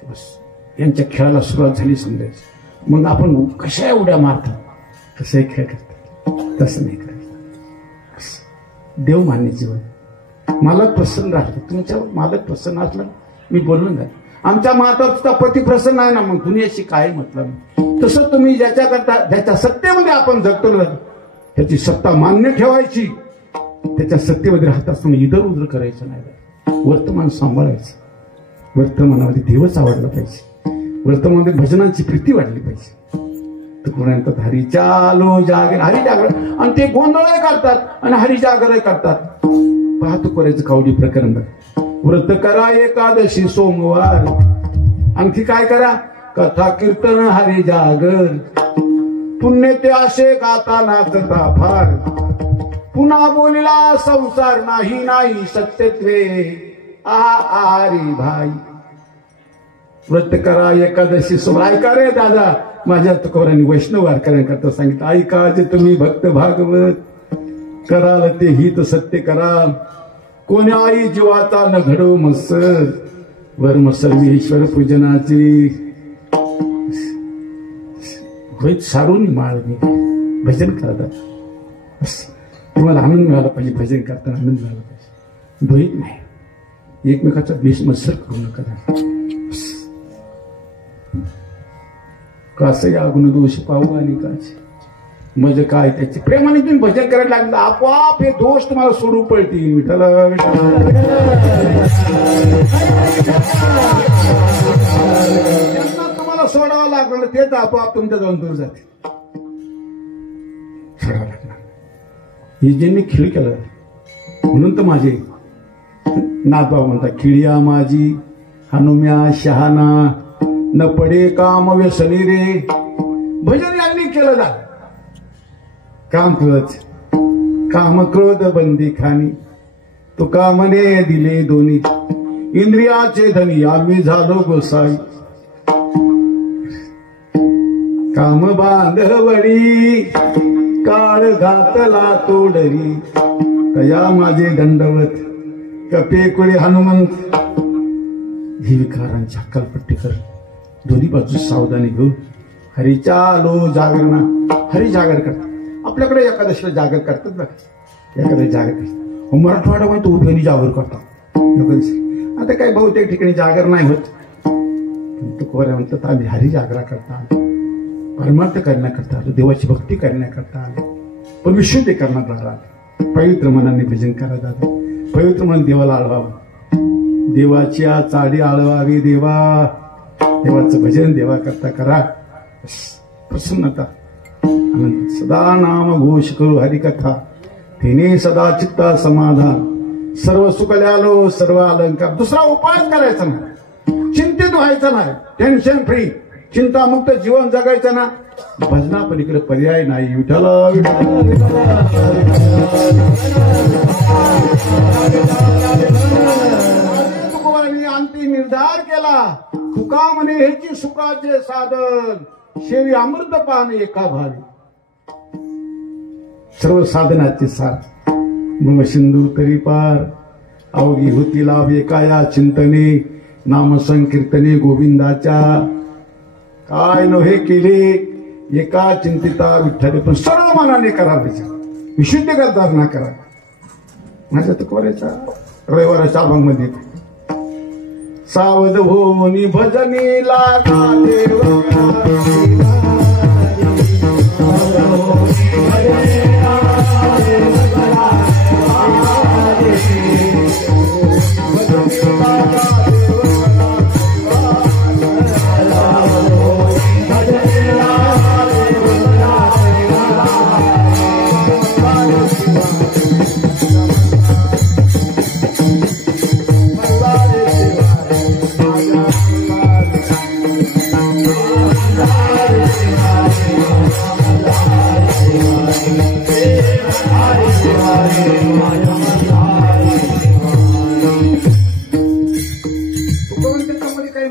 बस यांच्या खेळाला सुरुवात झाली समजायची मग आपण कशा उड्या मारतात तसंही खेळ करतात तसं नाही करायचं देव मान्य जीवन मला प्रसन्न राहतं तुमच्यावर मला प्रसन्न असलं मी बोललो नाही आमच्या माताचा पती प्रसन्न आहे ना मग दुनियाशी काय मतलब तसं तुम्ही ज्याच्या सत्तेमध्ये आपण जगतो ना त्याची सत्ता मान्य ठेवायची त्याच्या सत्तेमध्ये राहत असताना इधर उधर करायचं नाही वर्तमान सांभाळायचं वर्तमानामध्ये देवच आवडला पाहिजे वर्तमानामध्ये भजनांची प्रीती वाढली पाहिजे तर कोणाला हरी चालो जागर हरी जागर आणि ते गोंधळ करतात आणि हरी जागर करतात पाहतो करायचं कावडी प्रकरण व्रत करा एकादशी सोमवार आणखी काय करा कथा कीर्तन हरी जागर पुण्य ते असे गाता नाचता फार पुन्हा बोलिला संसार नाही सत्यत्वे आरी भाई व्रत करा एकादशी सोमवार ऐका रे दादा माझ्या तुकोरांनी वैष्णव वारकऱ्यांकरता सांगितलं ऐका जे तुम्ही भक्त भागवत कराल ते हित सत्य करा कोण्याही जीवाचा न घडो मत्सर वर्म सर्वेश्वर पूजनाची होईत सारून माळ भजन करतात तुम्हाला आनंद मिळाला पाहिजे भजन करताना आनंद मिळाला पाहिजे द्वैत नाही एकमेकाचा द्वेष मत्सर करू नका कसं या गुणदोष पाहू आणि काचे मज काय त्याचे प्रेमाने तुम्ही भजन करायला लागलं आपोआप हे दोष तुम्हाला सोडू पडतील विठ्ठल सोडावं लागणार तेच आपोआप तुमच्या जाऊन दूर जाते. सोडावं लागणार. हे ज्यांनी खिळ केलं म्हणून तर माझे नाथबाबा म्हणतात, खिळिया माझी हनुम्या शहाणा न पडे काम व्यसनी रे. भजन यांनी केलं जा. काम क्रोध काम क्रोध बंदी खाणी तुका मने दिले दोन्ही इंद्रियाचे धनी आम्ही झालो गोसाई. काम बांधवडी काळ घातला तोडरी तया माझे दंडवत कपे कुळे हनुमंत. ही विकारांची हक्कलपट्टी कर. दोन्ही बाजू सावधानी घेऊन हरीच्या आलो जागरणा. हरी जागर करतात. आपल्याकडे एकादशीला जागर करतात बघा. एखाद्या जागर करतात. मराठवाड्यामध्ये तो उद्वनी जागर करतात एकादशी. आता काही बहुतेक ठिकाणी जागर नाही होत. तुकोबा म्हणतात आम्ही हरी जागरा करता आलो, परमार्थ करण्याकरता आलो, देवाची भक्ती करण्याकरता आलो, पण विशुद्धी करण्यात आलो. पवित्र मनाने भजन करा दादा. पवित्र मन देवाला आळवावं. देवाच्या चाडी आळवावी देवा. देवाचं भजन देवा करता करा. प्रसन्नता आनंद सदा नाम घोष करू हरिकथा तिने सदा चित्ता समाधान. सर्व सुकल्यालो सर्व अलंकार. दुसरा उपाय करायचा नाही. चिंतित व्हायचं नाही. टेन्शन फ्री चिंतामुक्त जीवन जगायचं ना. भजना पलीकडे पर्याय नाही. विठ्ठला तुकोबांनी अंतिम निर्धार केला. तुका म्हणे ह्याची सुखाचे साधन शेवी अमृत पान एका भावी. सर्व साधनाचे सार मग सिंधू तरी पार अवघी होती लाभ एकाया चिंतने नाम संकीर्तने गोविंदाच्या. काय नव्हे केले एका चिंतिता विठ्ठल. पण सर्व मनाने करा पाहिजे. विशुद्ध करतात ना करा. माझ्या तुकोबाच्या रविवाराच्या अभंगमध्ये सावध होनी भजनी लागा देव.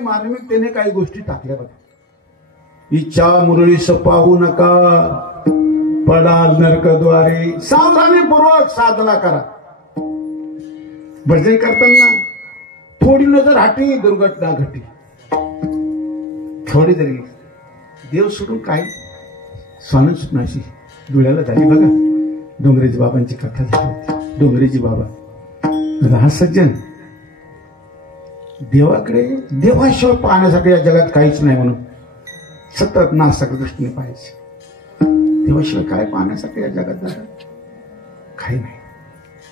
मार्मिकतेने काही गोष्टी टाकल्या बघा. इच्छा मुरळीस पाहू नका पडाल नरकद्वारे. सावधानीपूर्वक साधना करा. भजन करताना थोडी नजर हाटी दुर्घटना घटी. थोडी तरी देव सोडून काय स्वानंद सुटणाशी डोळ्याला झाली बघा. डोंगरेजी बाबांची कथा झाली होती. डोंगरेजी बाबा हा सज्जन देवाकडे देवाशिवाय पाहण्यासाठी या जगात काहीच नाही म्हणून सतत नासक दृष्टीने पाहायचे. देवाशिवाय काय पाहण्यासाठी या जगात दादा काही नाही.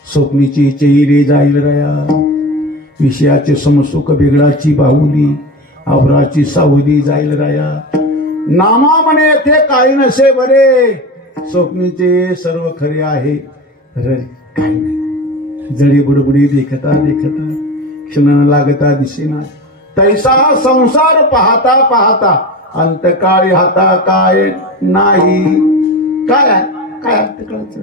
स्वप्नीची चेहरे जाईल रया विषयाचे समसुख बिघडाची बाहुली आवराची सावली जाईल राया. नामा म्हणे येथे काही नसे बरे स्वप्नीचे सर्व खरे आहे. काही नाही. जडी बुडबुडी देखता देखता क्षण लागता दिसेना. तैसा संसार पाहता पाहता अंतकाळी हाता काय नाही. काय काय अंतकाळाचं.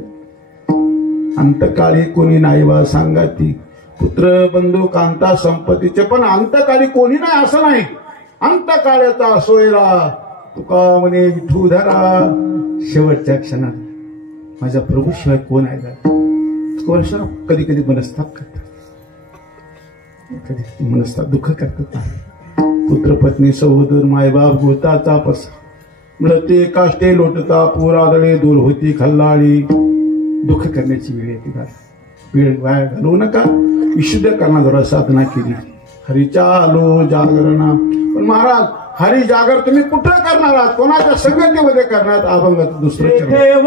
अंतकाळी कोणी नाही वा सांगाती पुत्र बंधू कांता संपत्तीचे. पण अंतकाळी कोणी नाही असं नाही. अंतकाळाचा सोयरा तुका म्हणे विठूधरा. शेवटच्या क्षणात माझ्या प्रभू शिवाय कोण आहे. कधी कधी मनस्ताप करतात. कधी मनस्ताप दुःख करतात. पुत्र पत्नी सहोदर मायबाप गोताचा पसा मिळते काष्टे लोटता पुरादळे दूर होती खल्लाळी. दुःख करण्याची वेळ येते. वेळ वाया घालवू नका. विशुद्ध करण्याद्वारा साधना केली. हरीच्या आलो जागरणा. पण महाराज हरी जागर तुम्ही कुठं करणार आहात. कोणाच्या संगतीमध्ये करणार. अभंगात दुसरं चरण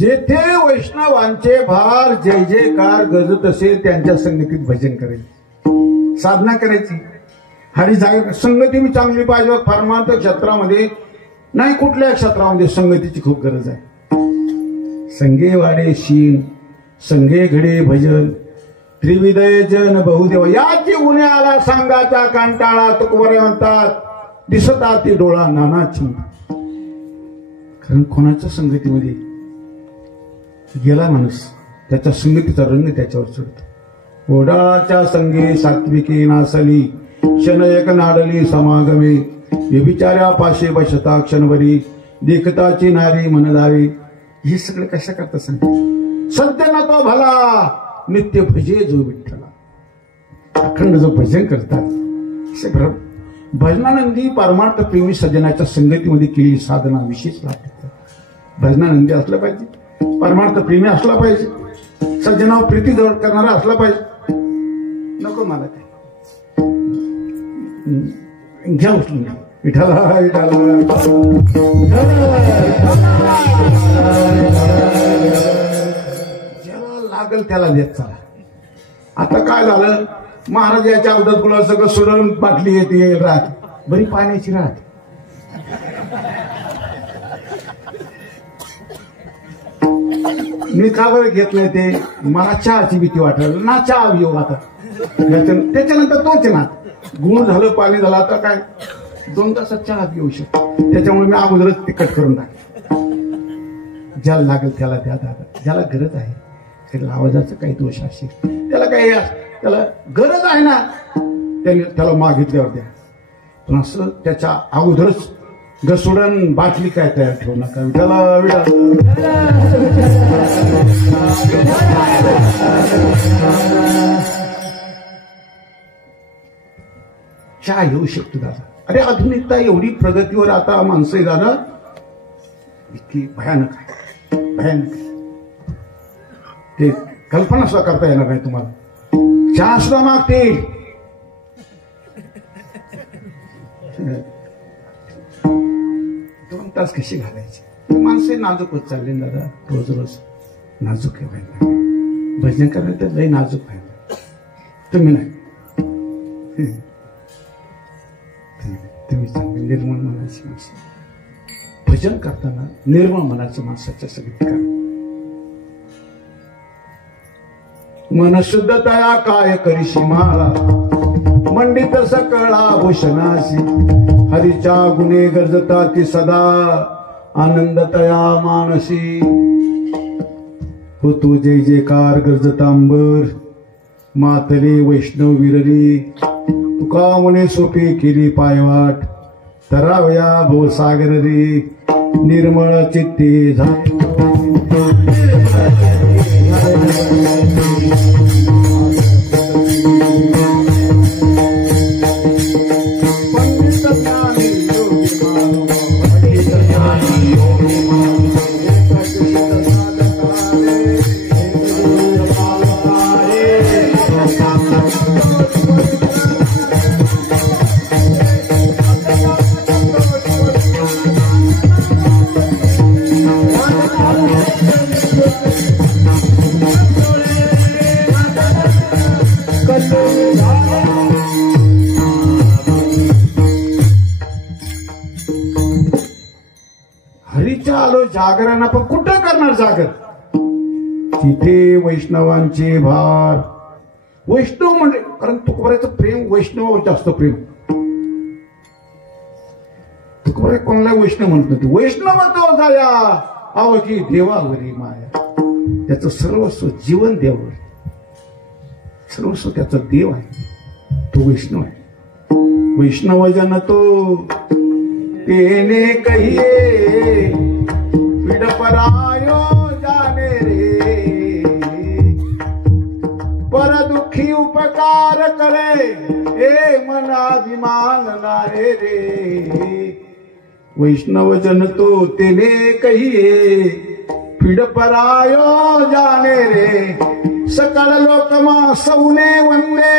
जेथे वैष्णवांचे भार जय जयकार गजत असेल त्यांच्या संगतीत भजन करायचे, साधना करायची. हरी जागा संगती मी चांगली पाहिजे. फार्मार्थ क्षेत्रामध्ये नाही, कुठल्या क्षेत्रामध्ये संगतीची खूप गरज आहे. संगे वाडे शीन, संगे घडे भजन, त्रिविदय जन बहुदेव. याची उन्हाळा सांगाचा कांटाळा तुकवरे म्हणतात, दिसता ती डोळा नानाची. कारण कोणाच्या संगतीमध्ये गेला माणूस, त्याच्या संगतीचा रंग त्याच्यावर चढतो. ओढाच्या संगे सात्विकी नासली, क्षण एक नाडली समागमे. व्यभिचार्या पाशे बसता क्षणभरी, देखताची नारी मन धावे. हे सगळं कशा करता सांग. सध्या ना तो भला, नित्य भजे जो विठ्ठला. अखंड जो भजन करतात भजनानंदी परमार्थ प्रेमी सज्जनाच्या संगतीमध्ये केली साधना विशेष लाभ देतात. भजनानंदी असलं पाहिजे, परमार्थ प्रेमी असला पाहिजे, सज्जनावर प्रीती जवळ करणारा असला पाहिजे. नको मला काय घ्या उचलून घ्या. विठाला ज्याला लागल त्याला देत चला. आता काय झालं, महाराज याच्या अवधात गुलाब सगळं सोडून बाटली येते राहत, बरी पाण्याची राहत. मी का बरं घेत नाही ते, मला चहाची भीती वाटलं ना. चहा योग आता त्याच्यानंतर तोच ना गुण झालं, पाणी झालं. आता काय 2 तासात चहा पिऊ शकतो. त्याच्यामुळे मी अगोदरच तिखट करून टाकलं. ज्याला लागेल त्याला द्या दादा, ज्याला गरज आहे. त्याला आवाजाचा काही दोष असेल, त्याला काही त्याला गरज आहे ना, त्याला मागितल्यावर द्या. पण असं त्याच्या अगोदरच घसोडून बाटली काय तयार ठेवू नका. विठाला चहा येऊ शकतो दादा. अरे आधुनिकता एवढी प्रगतीवर आता माणसं आहे दादा, इतकी भयानक आहे, भयानक. ते कल्पना सुद्धा करता येणार नाही तुम्हाला. चहा सुद्धा मागते. 2 तास कशी घालायची. माणसं नाजूक होत चालले दादा, रोज रोज नाजूक व्हायला. भजन करायला तर लय नाजूक व्हायला. तुम्ही नाही, तुम्ही चांगले निर्मळ मनाची माणसं. भजन करताना निर्मळ मनाचं माणसाच्या सगळी करा. मन शुद्ध तया काय करीशी माळा, मंडित सकळा भूषणाशी. हरीच्या गुणे गरजता ती सदा, आनंद तया मानसी. हो तू जय जयकार गरजता अंबर, मातरे वैष्णव विररी. तुका म्हणे सोपी केली पायवाट, तरावया भवसागर रे. निर्मळ चित्ते झाले कल्लो हरीच्या आलो जागरण, आपण कुठं करणार जागर? तिथे वैष्णवांचे भार. वैष्णव म्हणजे कारण तुकोबाराचं प्रेम वैष्णवावर जास्त प्रेम. तुकोबारा कोणाला वैष्णव म्हणत नव्हते. वैष्णव तो जाया अवघी देवावरी माया. त्याचं सर्वस्व जीवन देवावर, सर्वस्व त्याचा देव आहे, तो वैष्णव आहे. वैष्णव जन तो तेने कहिए पीड परायो जाने रे. पर दुखी उपकार करे ए मना अभिमान नाहे रे. वैष्णव जन तो तेने कहिए पीड परायो जाने रे. सकल लोकमा सौने वंदे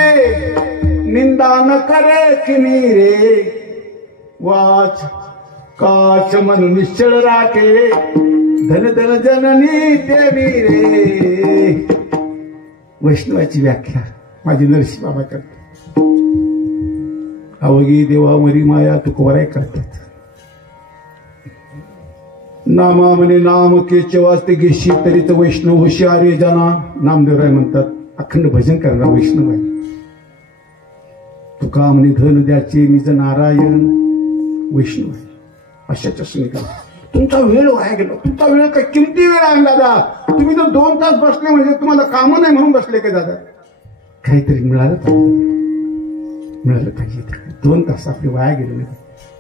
निंदा न करे किनी रे. वाच काच मन निश्चल राखे धन धन जननी देवी रे. वैष्णवाची व्याख्या माझी नरसिंह बाबा करतात. अवघी देवावरी माया तुकोबाराय करतात. नामा म्हणे नाम केचे वाचते घेशी तरीच वैष्णव होशियारे जाना. नामदेवराय म्हणतात अखंड भजन करणारा वैष्णव आहे. तुका म्हणे धन द्याचे निज नारायण वैष्णव आहे. अशाच्या सुनिका तुमचा वेळ वाया गेला. तुमचा वेळ काय किमती वेळ आहे दादा. तुम्ही जर 2 तास बसले म्हणजे तुम्हाला काम नाही म्हणून बसले का दादा? काहीतरी मिळालं पाहिजे, मिळालं पाहिजे. 2 तास आपले वाया गेले नाही.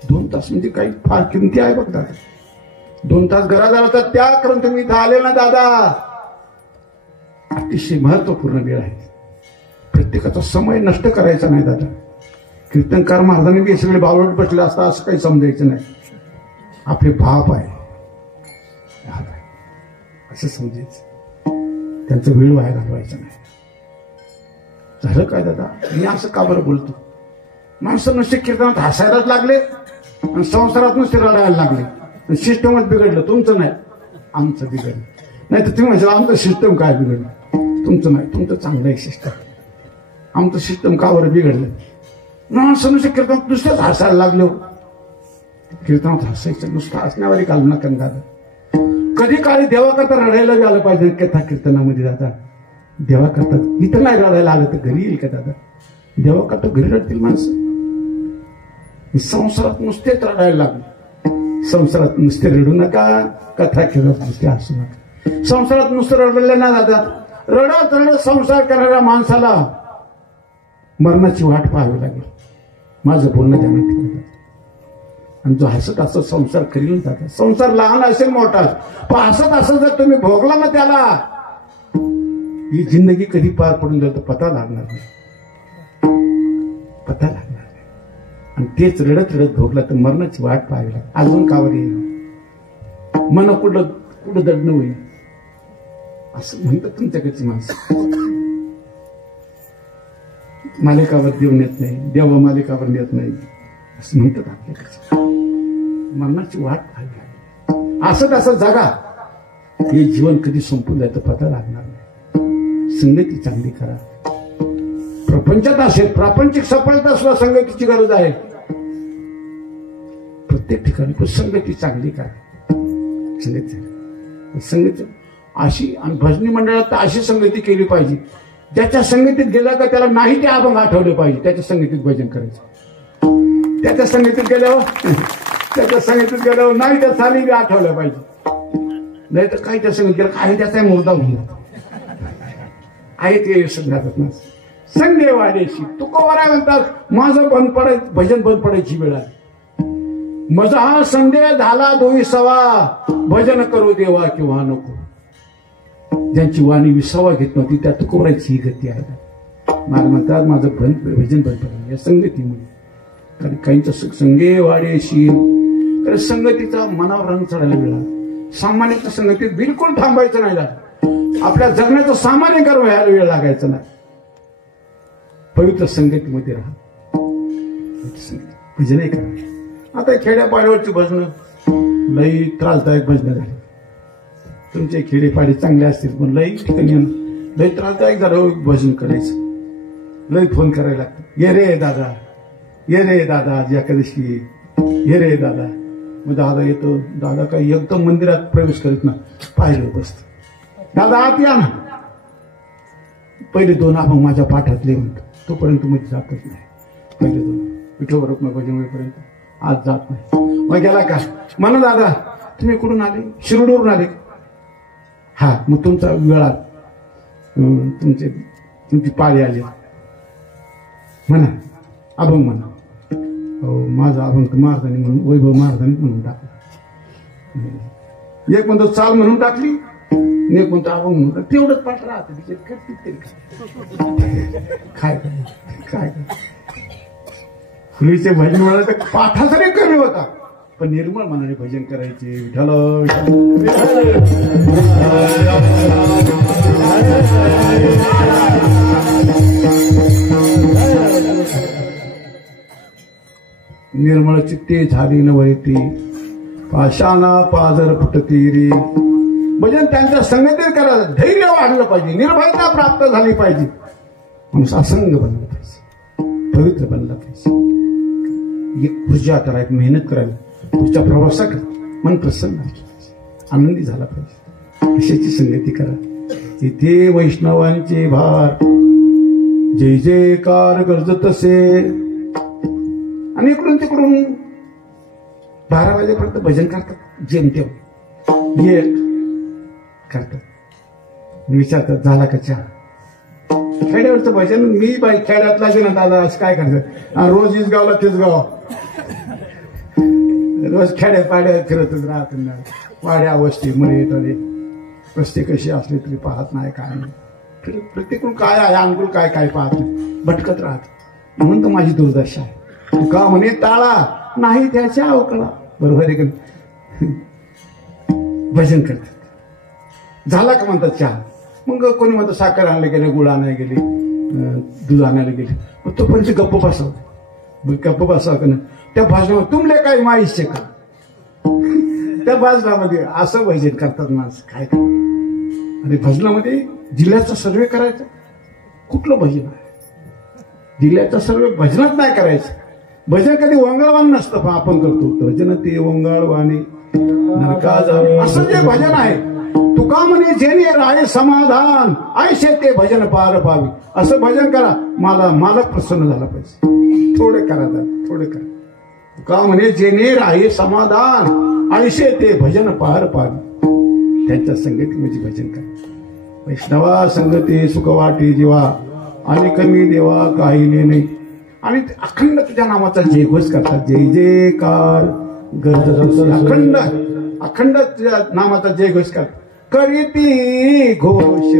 2 तास म्हणजे काही फार किमती आहे बघ दादा. 2 तास घरादाराचा त्याग करून तुम्ही इथं आले ना दादा, अतिशय महत्वपूर्ण वेळ आहे. प्रत्येकाचा समय नष्ट करायचा नाही दादा. कीर्तनकार महाराजांनी बी सगळे बावळट बसले असता असं काही समजायचं नाही. आपले बाप आहे असं समजायचं. त्यांचा वेळ वाया घालवायचा नाही. झालं काय दादा? मी असं का बरं बोलतो? माणसं नुसते कीर्तनात हसायलाच लागले आणि संसारात नुसते रडायला लागले. सिस्टमच बिघडलं. तुमचं नाही, आमचं बिघडलं. नाही तर तुम्ही म्हणजे आमचं सिस्टम काय बिघडलं? तुमचं नाही, तुमचं चांगलं आहे सिस्टम. आमचं सिस्टम का बरं बिघडलं? माणसं नुसते कीर्तनात नुसतेच हसायला लागलो. कीर्तनात हसायचं, नुसतं हसण्यावारी कालना करणार. कधी काळी देवाकरता रडायला बी आलं पाहिजे कथा कीर्तनामध्ये दादा. देवाकरता इथं नाही रडायला आलं तर घरी येईल का दादा? देवाकरता घरी रडतील माणसं. संसारात नुसतेच रडायला लागले. संसारात नुसते रडू नका, कथा खेळत नुसते हसू नका. संसारात नुसतं रडलं ना दादा, रडत रडत संसार करणाऱ्या माणसाला मरणाची वाट पाहावी लागेल. माझं बोलणं ध्यानात ठेवा. आणि जो हसत हसत संसार करील जातात. संसार लहान असेल मोठा, पण हसत हसत जर तुम्ही भोगला ना त्याला, ही जिंदगी कधी पार पडून जाईल तर पता लागणार नाही. पता लागणार नाही. आणि तेच रडत रडत भोगला तर मरणाची वाट पाहावी लागेल. अजून कावर येईल मन कुठं कुठं दडणं होईल असं म्हणतात तुमच्याकडची माणसं. मालिकावर देव नेत नाही, देवा मालिकावर नेत नाही असं म्हणतात आपल्याकडे. मरणाची वाट पाहावी. असं तसं जगा. हे जीवन कधी संपून जायचं पता लागणार नाही. संगती चांगली करा. प्रपंचात असेल, प्रापंचिक सफलता सुद्धा संगतीची गरज आहे प्रत्येक ठिकाणी. पण संगती चांगली करा. संगती अशी, आणि भजनी मंडळात तर अशी संगती केली पाहिजे ज्याच्या संगतीत गेल्या का त्याला नाही ते अभंग आठवले पाहिजे. त्याच्या संगतीत भजन करायचं. त्याच्या संगतीत गेल्यावर नाही त्या साली बी आठवलं पाहिजे. नाही तर काही त्या संगीत गेलं काही त्याचा मुर्दा होऊन आहे ते संघात ना. संगे वाडेशी तुकोबाराय म्हणतात माझं बंद पडायचं, भजन बंद पडायची वेळ आहे. माझा हा संदेह झाला 2 भजन करू देवा किंवा नको. ज्यांची वाणी विसावा घेत नव्हती त्या तुकोबारायची ही गती आहे. मला म्हणतात माझं भजन बंद पडेल या संगतीमुळे. कारण काहींचं संगे वाडेशी, तर संगतीचा मनावर रंग चढायला मिळाला. सामान्य संगतीत बिलकुल थांबायचं नाही लागलं. आपल्या जगण्याचं सामान्य कर्म व्हायला वेळ लागायचं नाही. पवित्र संगतीमध्ये राहा. भजनही करा. आता खेड्यापाड्यावरची भजन लई त्रासदायक भजन झाली. तुमचे खेडेपाडे चांगले असतील पण लई ठिकाणी लई त्रासदायक झालं भजन करायचं. लय फोन करायला लागतो, ये रे दादा, ये रे दादा, आज एकादशी, ये रे दादा. मग दादा येतो. दादा काही एकदम मंदिरात प्रवेश करीत ना, पाहिलं बसतो. दादा आत या ना. पहिले 2 अभंग माझ्या पाठातले म्हणतो, तोपर्यंत मध्ये जातच नाही. पहिले 2 विठोबा रुक्मिणी भजन होईपर्यंत आज जात नाही. मग गेला का, म्हणा दादा तुम्ही कुठून आले, शिरोडवरून आले. हा, मग तुमचा वेळात तुमची पाळी आली, म्हणा अभंग म्हणा. हो, माझा अभंग तर महाराजांनी म्हणून, वैभव महाराजांनी म्हणून टाकला. एक म्हणतो चाल म्हणून टाकली, एक म्हणतो अभंग म्हणून टाकली. तेवढंच पाठ राहतं तिथे, काय काय फुलीचे भजन म्हणाले तर पाठासाठी कमी होता, पण निर्मळ मनाने भजन करायचे. विठ्ठल निर्मळ चित्ते झाली न वळती, पाषाणा पाजर फुटती रे. भजन त्यांच्या संगतीत करायचं, धैर्य वाढलं पाहिजे, निर्भयता प्राप्त झाली पाहिजे, म्हणून असंग बनलं पाहिजे, पवित्र बनलं पाहिजे. एक ऊर्जा करा, एक मेहनत करावी, पुढच्या प्रवासाकडे मन प्रसन्न आनंदी झाला पाहिजे, अशाची संगती करा. इथे वैष्णवांचे भार जय जयकार गरजत असे. आणि इकडून तिकडून 12 वाजेपर्यंत भजन करतात, जेमतेम एक करतात. विचारतात झाला का चहा. खेड्यावरचं भजन मी बाई खेड्यात लागे ना दादा, असं काय करतात, रोज हीच गावला तेच गाव, रोज खेड्यात पाड्यात फिरतच राहत ना. वाड्या वस्ती मळे तळे वस्ती कशी असली तरी पाहत नाही, काय नाही, फिरत प्रत्येकडून काय आहे अंकुल काय काय पाहत नाही, भटकत राहत. म्हणून तर माझी दुर्दशा आहे. तुका म्हणे टाळा नाही त्याच्या अवकळा, बरोबर आहे का. भजन करतात, झाला का म्हणतात चहा. मग कोणी म्हणतं साखर आणायला गेले, गुळ आणायला गेले, दूध आणायला गेले, मग तोपर्यंत गप्प बसावं. गप्प बसावं का नाही. त्या भाषणामध्ये तुमले काही माहिती का, त्या भाषणामध्ये असं भजन करतात माणसं, काय करतात. आणि भजनामध्ये जिल्ह्याचा सर्वे करायचा. कुठलं भजन आहे, जिल्ह्याचा सर्वे भजनात नाही करायचं. भजन कधी वंगाळवान नसतं, पण आपण करतो भजन ते वंगाळवाने नरका जावे, असं जे भजन आहे. तुका म्हणे जेणे राहे समाधान, ऐसे ते भजन पार पावी. असं भजन करा, मला प्रसन्न झाला पाहिजे. थोडे करा दादा, थोडे करा. तुका म्हणे जेणे राहे समाधान, ऐसे ते भजन पार पावी. त्यांच्या संगतीमध्ये भजन करा. वैष्णवा संगती सुख वाटे जीवा, आणि कमी देवा काही नाही. आणि अखंड तुझ्या नामाचा जयघोष करतात, जय जयकार गरज. अखंड अखंड तुझ्या नामाचा जयघोष करतात. करीती घोष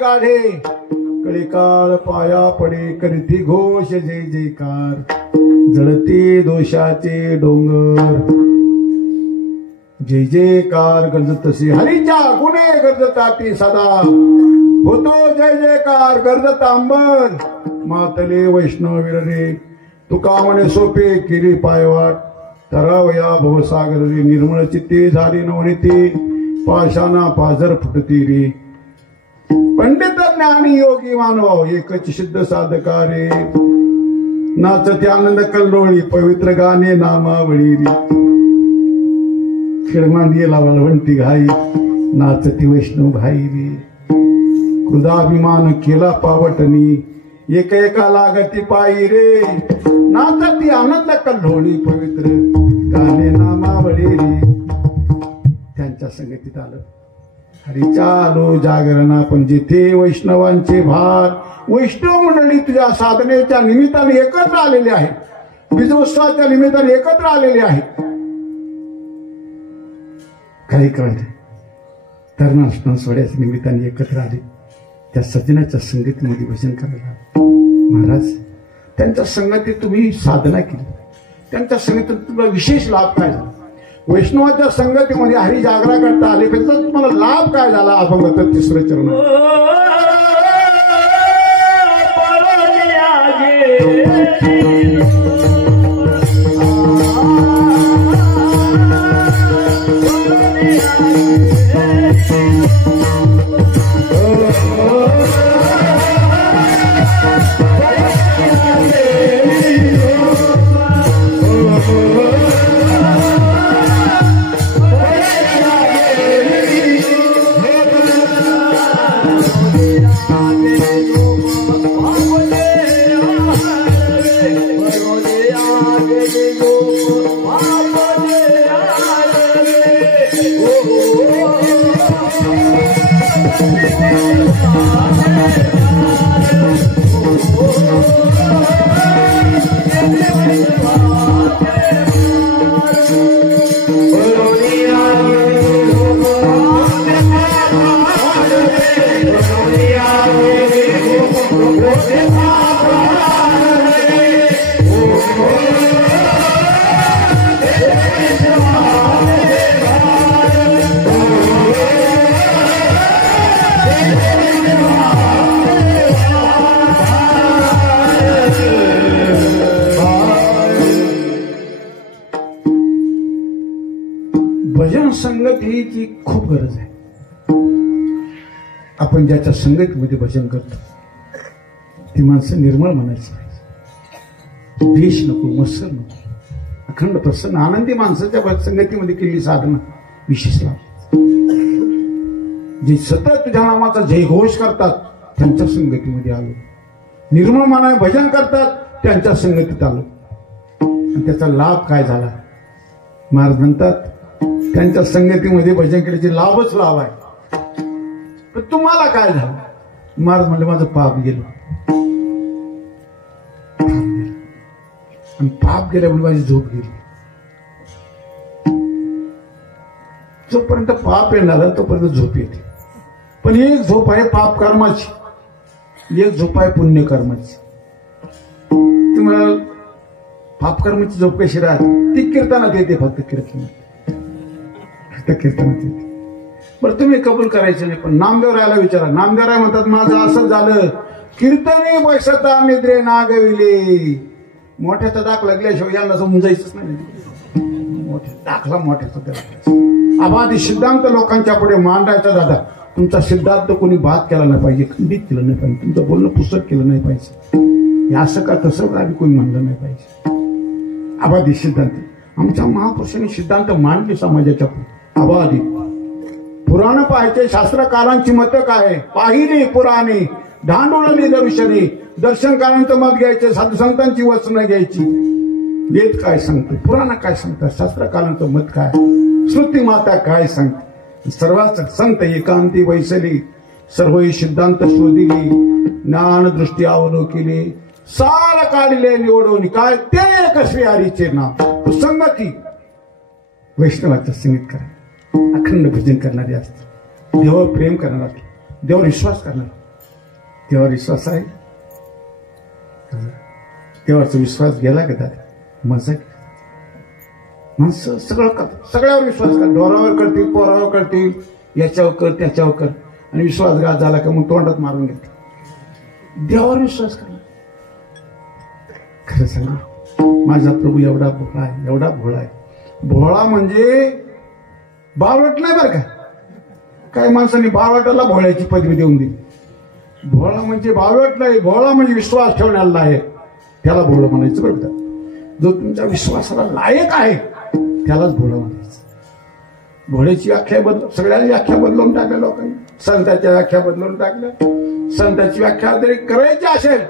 गाढे कळीकाळ पाया पडे करीती घोष जय जयकार. जळते दोषाचे डोंगर जय जयकार गरजतसे. हरीच्या गुणे गरजताती सदा होतो जय जयकार गरजत अंबर. मातले वैष्णव विररे तुका म्हणे सोपे केली पायवाट. तरावया भवसागर रे निर्मळ चित्ते झाली नवनीते पाशाना पाझर फुटती रे पंडित ज्ञानी योगी मानव एकच सिद्ध साधका रे नाचते आनंद कल्लोळी पवित्र गाणे नामावळी रे खेळमांदियेला वळवंती घाई नाचती वैष्णव भाई रे कृदाभिमान केला पावटणी एक एका लागती पायी रे नाचती आनंद कल्लोळी पवित्र गाणे नामावळी रे त्यांच्या संगतीत आलं हरीच्या आलो जागरणा पण जिथे वैष्णवांचे भार वैष्णव मंडळी तुझ्या साधनेच्या निमित्ताने एकत्र आलेले आहेत बीजोत्सवाच्या निमित्ताने एकत्र आलेले आहेत काही कळलं तरुण सोहळ्याच्या निमित्ताने एकत्र आले त्या सज्जनाच्या संगतीमध्ये भजन करायला महाराज त्यांच्या संगतीत तुम्ही साधना केली त्यांच्या संगतीत तुम्हाला विशेष लाभ काय झाला वैष्णवाच्या संगतीमध्ये हरी जागरा करता आले त्याचा तुम्हाला लाभ काय झाला अभंग तिसरं चरण भजन संगतीची खूप गरज आहे आपण ज्याच्या संगतीमध्ये भजन करतो ती माणसं निर्मळ म्हणायची पाहिजे द्वेष नको मत्सर नको अखंड प्रसन्न आनंदी माणसाच्या संगतीमध्ये केलेली साधना विशेष लाभ जे सतत तुझ्या नामाचा जयघोष करतात त्यांच्या संगतीमध्ये आलो निर्मळ मनाने भजन करतात त्यांच्या संगतीत आलो आणि त्याचा लाभ काय झाला महाराज म्हणतात त्यांच्या संगतीमध्ये भजन केल्याचे लाभच लाभ आहे पण तुम्हाला काय झालं महाराज म्हणले माझं पाप गेलं आणि पाप गेल्यामुळे माझी झोप गेली जोपर्यंत पाप येणार तोपर्यंत झोप येते पण एक झोप आहे पाप कर्माची एक झोप आहे पुण्य कर्माची तुम्हाला पाप कर्माची झोप कशी राहते ती कीर्तनात येते फक्त कीर्तनात येते बरं तुम्ही कबूल करायचं नाही पण नामदेवरायला विचारा नामदेवराय म्हणतात माझं असं झालं कीर्तने बसता निद्रे नागविले मोठ्याचा दाख लागल्याशिवाय यांना समजायचंच नाही दाखला मोठ्याचा त्याला अबाधी सिद्धांत लोकांच्या पुढे मांडायचा दादा तुमचा सिद्धांत कोणी बाद केला नाही पाहिजे खंडित केलं नाही पाहिजे तुमचं बोलणं पुस्तक केलं नाही पाहिजे असं का तसं आधी कोणी म्हणलं नाही पाहिजे अबाधी सिद्धांत आमच्या महापुरुषांनी सिद्धांत मांडले समाजाच्या अबाधी पुराण पाहायचे शास्त्रकारांची मतं काय पाहिली पुराणे ढांडोळली दर्शने दर्शनकारांचं मत घ्यायचे साधू संतांची वचनं घ्यायची वेद काय सांगतो पुराण काय सांगतात शास्त्रकारांचं मत काय श्रुती माता काय सांगते सर्वांच संत एकांती वैसली सर्व सिद्धांत शोधिली ज्ञान दृष्टी अवलोकिली सार काढले निवडून काय ते कसे हरीचे नाव संगती वैष्णवाचं संगीत करा अखंड भजन करणारे असतात देवावर प्रेम करणार देवावर विश्वास करणार देवावर विश्वास आहे देवाचा विश्वास गेला का दादा मजा माणसं सगळं करतात सगळ्यावर विश्वास कर डोरावर करतील पोरावर करतील याच्यावर कर त्याच्यावर कर आणि विश्वासघात झाला का मग तोंडात मारून घेतात देवावर विश्वास करणार खरं सांगा माझा प्रभू एवढा भोळा आहे भोळा म्हणजे बावळट नाही बरं का. काही माणसांनी बावळटाला भोळ्याची पदवी देऊन दिली. भोळा म्हणजे बावळट नाही, भोळा म्हणजे विश्वास ठेवण्याला आहे, त्याला भोळं म्हणायचं बरं का. जो तुमच्या विश्वासाला लायक आहे त्यालाच भोळं म्हणायचं. भोळ्याची व्याख्या सगळ्यांनी व्याख्या बदलून टाकल्या लोकांनी. संतांच्या व्याख्या बदलून टाकल्या. संतांची व्याख्या जरी करायची असेल,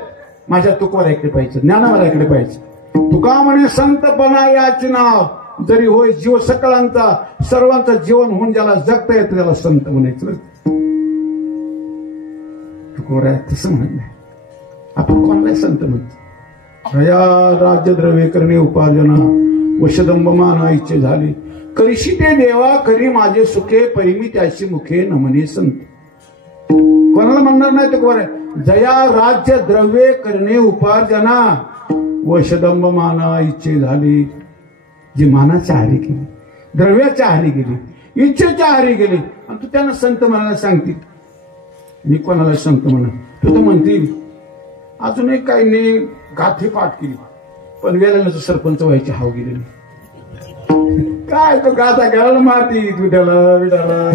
माझ्या तुकवर ऐकले पाहिजे, ज्ञानावर ऐकले पाहिजे. तुका म्हणे संतपणा याचे नाव, जरी होय जीव सकळांचा, सर्वांचं जीवन होऊन ज्याला जगता येतं त्याला संत म्हणायचं. तुकोर तसं म्हणत नाही. आपण कोणाला संत म्हणतो. रया राज्य द्रव्य करणे उपार्जना, वशदंब माना इच्छे झाली, करीशी ते देवा करी माझे सुखे, परिमी त्याशी मुखे नमने संत. कोणाला म्हणणार नाही तुकोर आहे. जया राज्य द्रव्य करणे उपार्जना, वशदंब माना इच्छे झाली. जी मानाच्या आहारी गेली, द्रव्याच्या आहारी गेली, इच्छेच्या आहारी गेली, आणि तू त्यांना संत म्हणायला सांगतील. मी कोणाला संत म्हणा, तू तर म्हणतील अजूनही काही नाही गाठी पाठ केली, पण वेळेला सरपंच व्हायची हाव गेली नाही. काय तो गाथा घ्यायला मारती विठाला विठाला.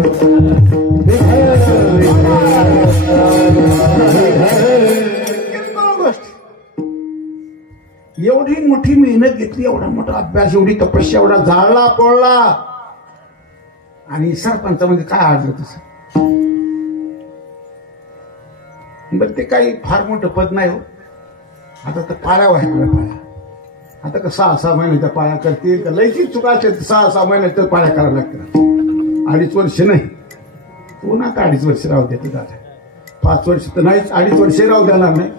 एवढी मोठी मेहनत घेतली, एवढा मोठा अभ्यास, एवढी तपस्या, एवढा जाळला पडला, आणि सरपंचामध्ये काय अडलं तसं. बरं ते काही फार मोठं पद नाही हो. आता तर पाळ्या व्हायला पाळ्या. आता का 6-6 महिन्याच्या पाळ्या करतील का, लयची चुका असेल 6-6 महिन्याच्या पाळ्या कराव्या लागतील. 2.5 वर्ष नाही, पुन्हा 2.5 वर्ष राहू देते दादा. 5 वर्ष तर नाहीच, 2.5 वर्ष राहू देणार नाही.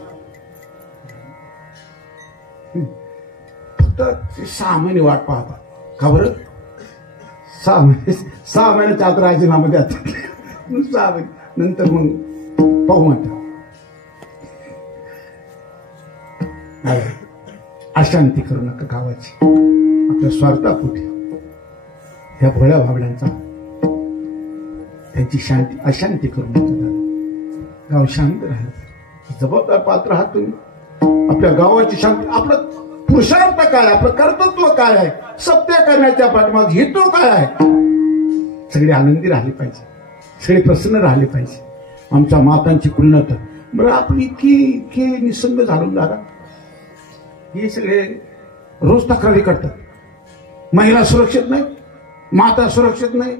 फक्त 6 महिने वाट पाहतात. का बरं? 6 महिन्याच्या आत राजीनामा द्या. 6 महिने नंतर मग पाहू म्हणतात. अशांती करू नका गावाची, आपल्या स्वार्थापोटी. ह्या भोळ्या भाबड्यांचा त्यांची शांती अशांती करू नका. गाव शांत राहील. जबाबदार पात्र आहात तुम्ही. आपल्या गावाची शांती, आपलं पुरुषार्थ काय, आपलं कर्तृत्व काय आहे, सत्य करण्याच्या पाठीमागे हेतू काय आहे. सगळे आनंदी राहिले पाहिजे, सगळे प्रसन्न राहिले पाहिजे. आमच्या मातांची कुलनता. बरं आपण इतके निसंग झालो दादा. हे सगळे रोज तक्रारी करतात. महिला सुरक्षित नाही, माता सुरक्षित नाही,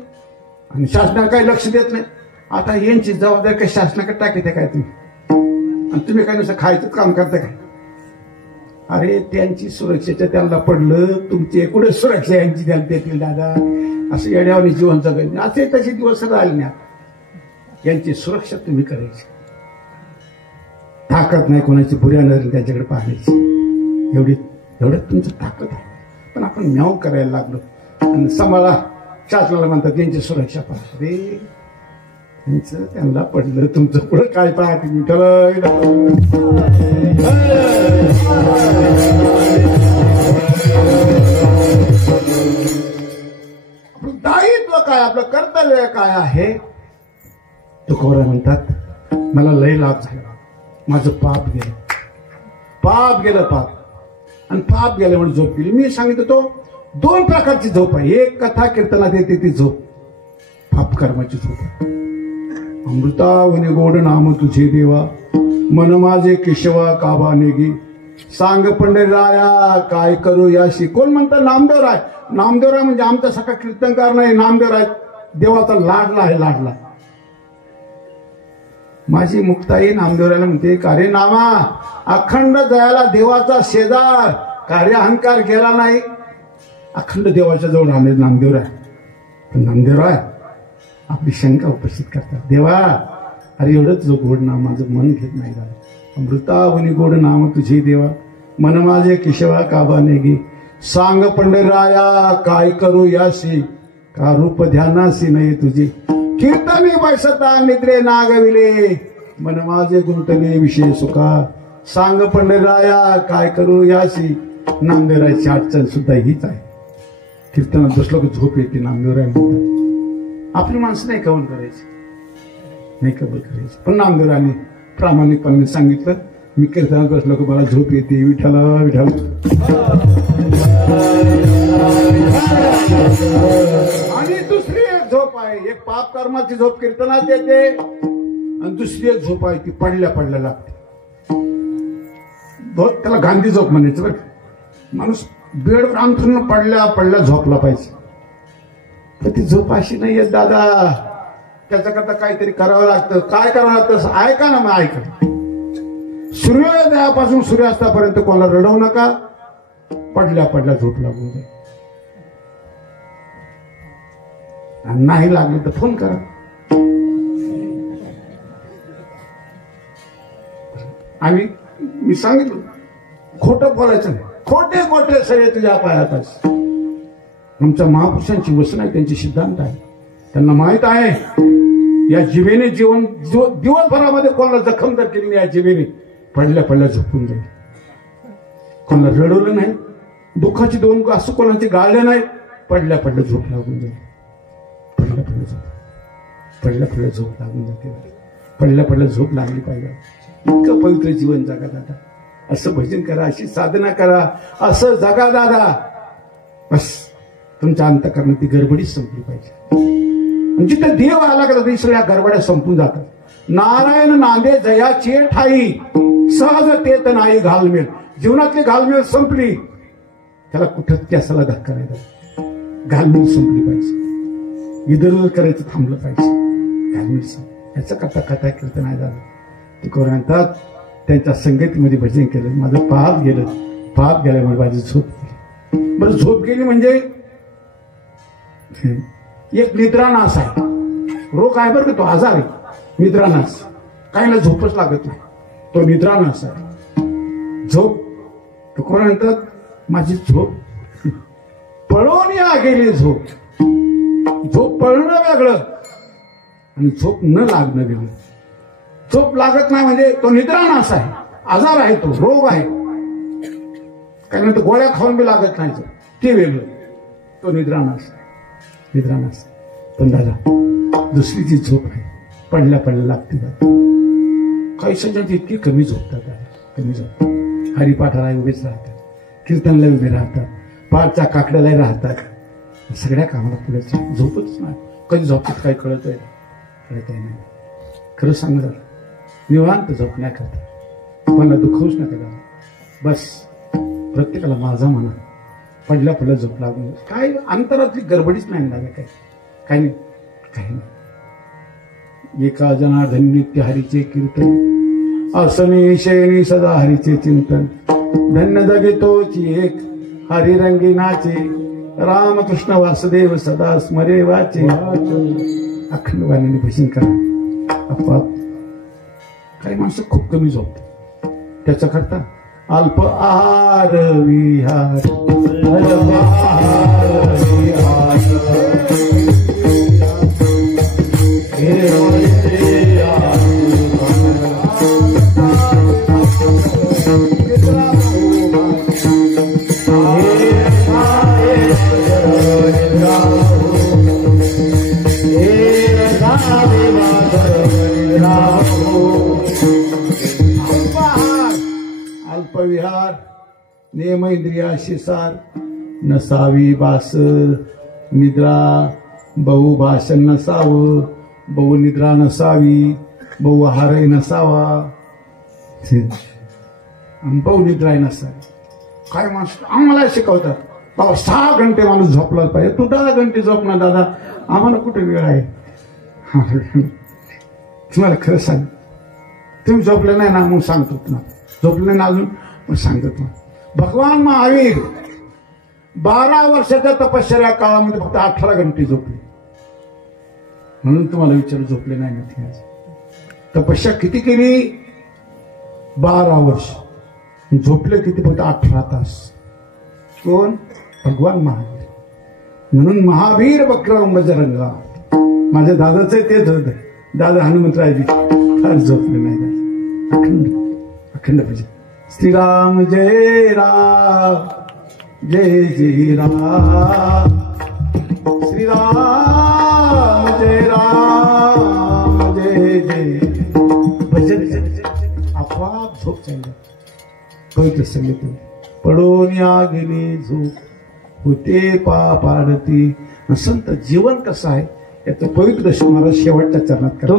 आणि शासनाला काही लक्ष देत नाही. आता यांची जबाबदारी काही शासनाकडे टाकीते काय तुम्ही, आणि तुम्ही काय नुसतं खायचं काम करता काय. अरे त्यांची सुरक्षेच्या त्यांना पडलं, तुमची एकूणच सुरक्षा यांची द्यायला देतील दादा. असं येड्यावानी जीवन जगायचं असे तसे दिवस राहिले नाही. यांची सुरक्षा तुम्ही करायची. ताकद नाही कोणाची बुऱ्या नजरेने त्यांच्याकडे पाहायची. एवढं तुमचं ताकद आहे. पण आपण म्याव करायला लागलो आणि सांभाळा. शासनाला म्हणतात त्यांची सुरक्षा पाहा. रे त्यांचं त्यांना पडलं, तुमचं पुढं काय पाहते. मी आपलं दायित्व काय, आपलं कर्तव्य काय आहे. तुकोबा म्हणतात मला लय लाभ झाला, माझं पाप गेलं. आणि पाप गेलं म्हणून झोप गेली. मी सांगितलं तो 2 प्रकारची झोप आहे. एक कथा कीर्तनात येते ती झोप, पाप कर्माची झोप. अमृता वने गोड नाम तुझे देवा, मन माझे केशवा काबा नेगी, सांग पंढरीराया काय करू याशी. कोण म्हणतं नामदेवराय. नामदेवराय म्हणजे आमचा सगळा कीर्तनकार नाही, नामदेवराय देवाचा लाडला आहे, लाडला. माझी मुक्ताई नामदेवरायला म्हणते, कार्य नामा अखंड जयाला देवाचा शेजार, कार्य अहंकार गेला नाही. अखंड देवाच्या जवळ आले नामदेवराय. पण नामदेवराय आपली शंका उपस्थित करतात. देवा अरे एवढंच जो गोड नाम माझं मन घेत नाही झालं. अमृता वनी गोड नाम तुझे देवा, मन माझे केशवा काबा नेगी, सांग पंढरीराया काय करू याशी, का रूप ध्यानासी नाही तुझे, कीर्तनी बसता निद्रे नागविले, मन माझे गुंतले विषय सुखा, सांग पंढरीराया काय करू याशी. नामदेवरायची अडचण सुद्धा हीच आहे. कीर्तनात बसलो की झोप येते. नामदेवराय म्हणतात आपली माणसं नाही कबूल करायची, नाही कबूल करायची. पण नामदेवरायने प्रामाणिकपणे सांगितलं मी कीर्तनात बसलो की मला झोप येते, विठाला विठाला. आणि दुसरी एक झोप आहे, एक पाप कर्माची झोप कीर्तनात येते आणि दुसरी एक झोप आहे ती पडल्या पडल्या लागते. त्याला गांधी झोप म्हणायचं बरं. माणूस बेडवर अंथरून पडल्या पडल्या झोपला पाहिजे. तर ती झोप अशी नाही येत दादा, त्याच्याकरता काहीतरी करावं लागतं. काय करावं लागतं ऐका ना, मग ऐका. सूर्योदयापासून सूर्यास्तापर्यंत कोणाला रडवू नका, पडल्या पडल्या झोप लागू दे. आणि नाही लागली तर फोन करा. आणि मी सांगितलं खोटं बोलायचं नाही, खोटे खोटे सगळे तुझ्या पायात. आमच्या महापुरुषांची वचन आहे, त्यांचे सिद्धांत आहे. त्यांना माहित आहे या जिभेने जीवन दिवसभरामध्ये कोणाला जखम जर केली या जिभेने पडल्या पडल्या झोपून जाईल. कोणाला रडवलं नाही, दुःखाची दोन असं कोणाचे गाळले नाही, पडल्या पडल्या झोप लागून जाईल. पडल्या पडल्या झोप, पडल्या पडल्या झोप लागून जाते. पडल्या पडल्या झोप लागली पाहिजे. इतकं पवित्र जीवन जगा दादा. असं भजन करा, अशी साधना करा, असं जगा दादा. बस तुमच्या अंतःकरणात ती गडबडीच संपली पाहिजे. जिथे देव आला का तरी सगळ्या गडबड्या संपून जातात. नारायण नांदे जयाची ठाई, सहज तेत नाही घालमेल. जीवनातली घालमेल संपली, त्याला कुठं केसाला धक्का नाही द्यायचा. घालमेल संपली पाहिजे, इधर करायचं थांबलं पाहिजे. घालमेल संपली याचा कथा कथा कीर्तन आहे दादा. तुकोबा म्हणतात त्यांच्या संगतीमध्ये भजन केलं, माझं पाप गेलं, पाप गेल्यामुळे माझी झोप गेली. बरं झोप गेली म्हणजे एक निद्रानाश आहे, रोग आहे बरं का, तो आजार आहे निद्रानाश. काहीला झोपच लागत नाही, तो निद्रानाश आहे. झोप तुकोबा म्हणतात माझी झोप पळून या गेली. झोप झोप पळणं वेगळं आणि झोप न लागणं वेगळं. झोप लागत नाही म्हणजे तो निद्रानाश आहे, आजार आहे, तो रोग आहे. काही नंतर गोळ्या खाऊन बी लागत नाही, ते वेगळं, तो निद्रानाश आहे. निद्रानाश. पण दादा दुसरी जी झोप आहे पडल्या पडल्या लागते. काही सज्जन इतकी कमी झोपतात, कमी झोपतात. हरिपाठाला उभेच राहतात, कीर्तनला उभे राहतात, पारच्या काकड्यालाही राहतात, सगळ्या कामाला पुढे झोपच नाही. कधी झोपतात काही कळत नाही. खरं सांग दादा, निवांत झोपण्या करता मला दुखवूच नका दादा. बस प्रत्येकाला माझा म्हणा, पडल्या पडल्या झोप लागून काय अंतरातली गडबडीच नाही दादा. काही नाही, काही नाही. एका जनार्दन नित्य हरीचे कीर्तन, असने शयनी सदा हरीचे चिंतन. धन्य जगे तोची एक हरिरंगी नाचे, रामकृष्ण वासुदेव सदा स्मरे वाचे. अखंड वाणीने भजन करा. आपोआप काही माणसं खूप कमी झोपतात, त्याचा करता अल्प आहार विहार. अल्पविहार नेम इंद्रियाशी सार, नसावी बास निद्रा. बहु भाषण नसावं, बहु निद्रा नसावी, बहु आहारही नसावा, बहु निद्राही नसावी. काय माणूस आम्हाला शिकवतात बाबा 6 घंटे माणूस झोपला पाहिजे. तू 10 घंटे झोप ना दादा, आम्हाला कुठे वेळ आहे. तुम्हाला खरं सांग, तुम्ही झोपले नाही ना मग सांगतो तुम्हाला, झोपले नाही ना अजून मग सांगतो तुम्हाला. भगवान महावीर 12 वर्षाच्या तपश्चर्या काळामध्ये फक्त 18 घंटे झोपले. म्हणून तुम्हाला विचार झोपले नाही ना. तपश्चर्या किती केली? 12 वर्ष. झोपले किती? फक्त 18 तास. कोण? भगवान महावीर. म्हणून महावीर वक्रम बजरंगा. माझ्या दादाचं तेच होतं. दादा हनुमंतरायजी फार झोपले नाही. अखंड अखंड भजन. श्रीराम जय राम, जय जय राम. श्रीराम जय राम, जय जय. भजन आपोआप झोप चाललं पवित्र संगीत पडून या गेली झोप होते पाडती. संत जीवन कसं आहे याचं पवित्र दर्शन महाराज शेवटच्या चरणात करतो.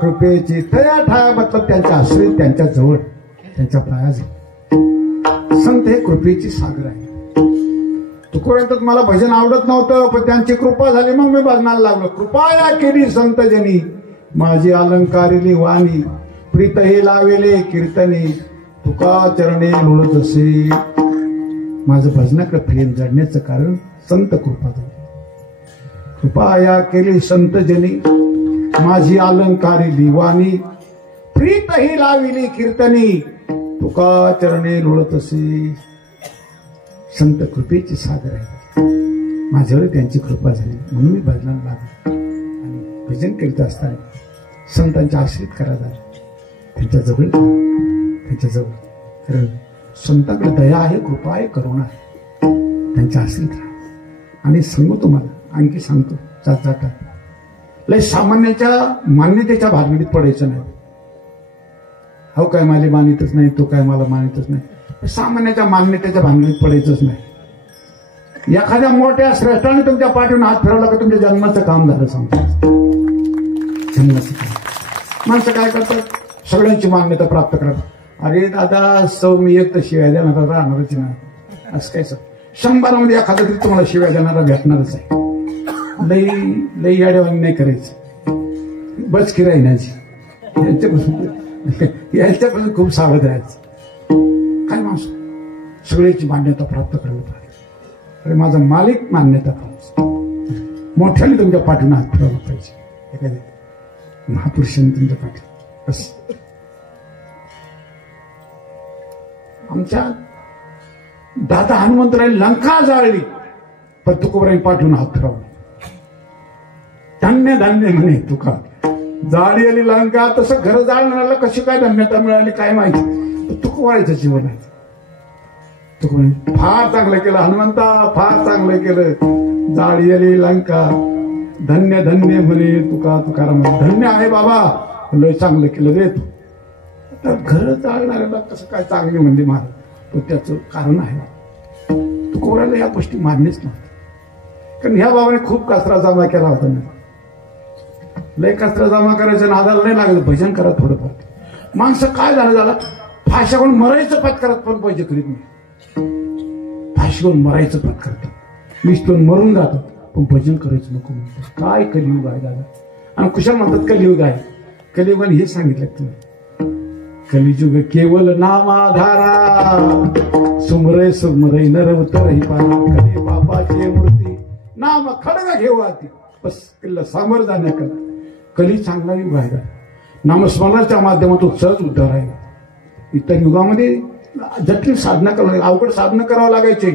कृपेची तया ठाया मतलब त्यांच्या आश्रित त्यांच्या जवळ त्यांच्या पायाजवळ. संत हे कृपेची सागर आहे. तुकोपर्यंत मला भजन आवडत नव्हतं पण त्यांची कृपा झाली मग मी भजनाला लागलो. कृपाया केली संत जनी माझी अलंकारिली वाणी प्रीत हे लावेले कीर्तनी तुका चरणे लुळत असे. माझं भजनाकडे प्रेम जडण्याचं कारण संत कृपा झाली. कृपाया केली संत जनी माझी अलंकारिली वाणी प्रीत ही लाविली कीर्तनी तुका चरणे लोळत असे. संत कृपेची सागर आहे. माझ्यावर त्यांची कृपा झाली म्हणून मी भजनाला लागलो. आणि भजन करीत असताना संतांच्या आश्रित करा झाला त्यांच्या जवळ कारण संतांकडे दया आहे कृपा आहे करुणा आहे. त्यांच्या आश्रित राहा. आणि सांगू तुम्हाला आणखी सांगतो जाता लय सामान्याच्या मान्यतेच्या भानगडीत पडायचं नाही. हो काय मला मानितच नाही तो काय मला मानितच नाही. सामान्याच्या मान्यतेच्या भानगडीत पडायचंच नाही. एखाद्या मोठ्या श्रेष्ठाने तुमच्या पाठीवर हात फिरवला का तुमच्या जन्माचं काम झालं सांगतात. जन्माचं काम. माणसं काय करतात सगळ्यांची मान्यता प्राप्त करा. अरे दादा सौ मी एक तर शिवाय देणारा राहणारच ना, असं काय सर 100 एखादा तरी तुम्हाला शिवाय देणारा भेटणारच आहे. लई लई याडेवानी नाही करायचं, बचकी राहण्याची, यांच्यापासून खूप सावध राहायचं. काय माणूस सगळ्याची मान्यता प्राप्त करायला पाहिजे. अरे माझा मालिक मान्यता पाहिजे, मोठ्याने तुमच्या पाठीनं हात फिरवला पाहिजे. एखाद्या महापुरुषांनी तुमच्या पाठी बस. आमच्या दादा हनुमंतरायला लंका जाळली, पण तुकोबराई पाठवून हात फिरवला. धन्य धन्य म्हणे तुका, जाळी आली लंका, तसं घर जाळणाऱ्याला कशी काय धन्यता मिळाली काय माहिती. तुकोबराईचं जीवन आहे. तुकोबराई फार चांगलं केलं, हनुमंता फार चांगलं केलं. जाळी आली लंका, धन्य धन्य म्हणे तुका तुकाराम. धन्य आहे बाबा, लय चांगलं केलं रे तू. तर घर चालणाऱ्याला कसं काय चांगली म्हणजे महाराज, तो त्याचं कारण आहे. तुकोबराईला या गोष्टी मान्यच नव्हत्या, कारण ह्या बाबाने खूप कचरा जमा केला होता ना. लय कचरा जमा करायचं, नादाला नाही लागलं, भजन करा थोडंफार. माणसं काय झालं फाशी करून मरायचं पत्करात पण पैसे करीत नाही. फाशी करून मरायचं पत्करतात, निष्ठून मरून जातात, पण भजन करायचं नको म्हणतात. काय कलियुग आहे दादा. आणि कुशाल म्हणतात कलियुग आहे. कलियुगाने हे सांगितलं तुम्ही, कलियुग केवळ नामाधारा, सुमरे सुमरे नरवतर ही पारा. कली बापाची मूर्ती नाम खडगा घेऊ आती, बस किल्ला सामोर जाण्याकरता. कली चांगला युग आहे का. नामस्मरणाच्या माध्यमातून सहज उद्धार आहे. इतर युगामध्ये जटिल साधना करावं, अवघड साधना करावं लागायचे,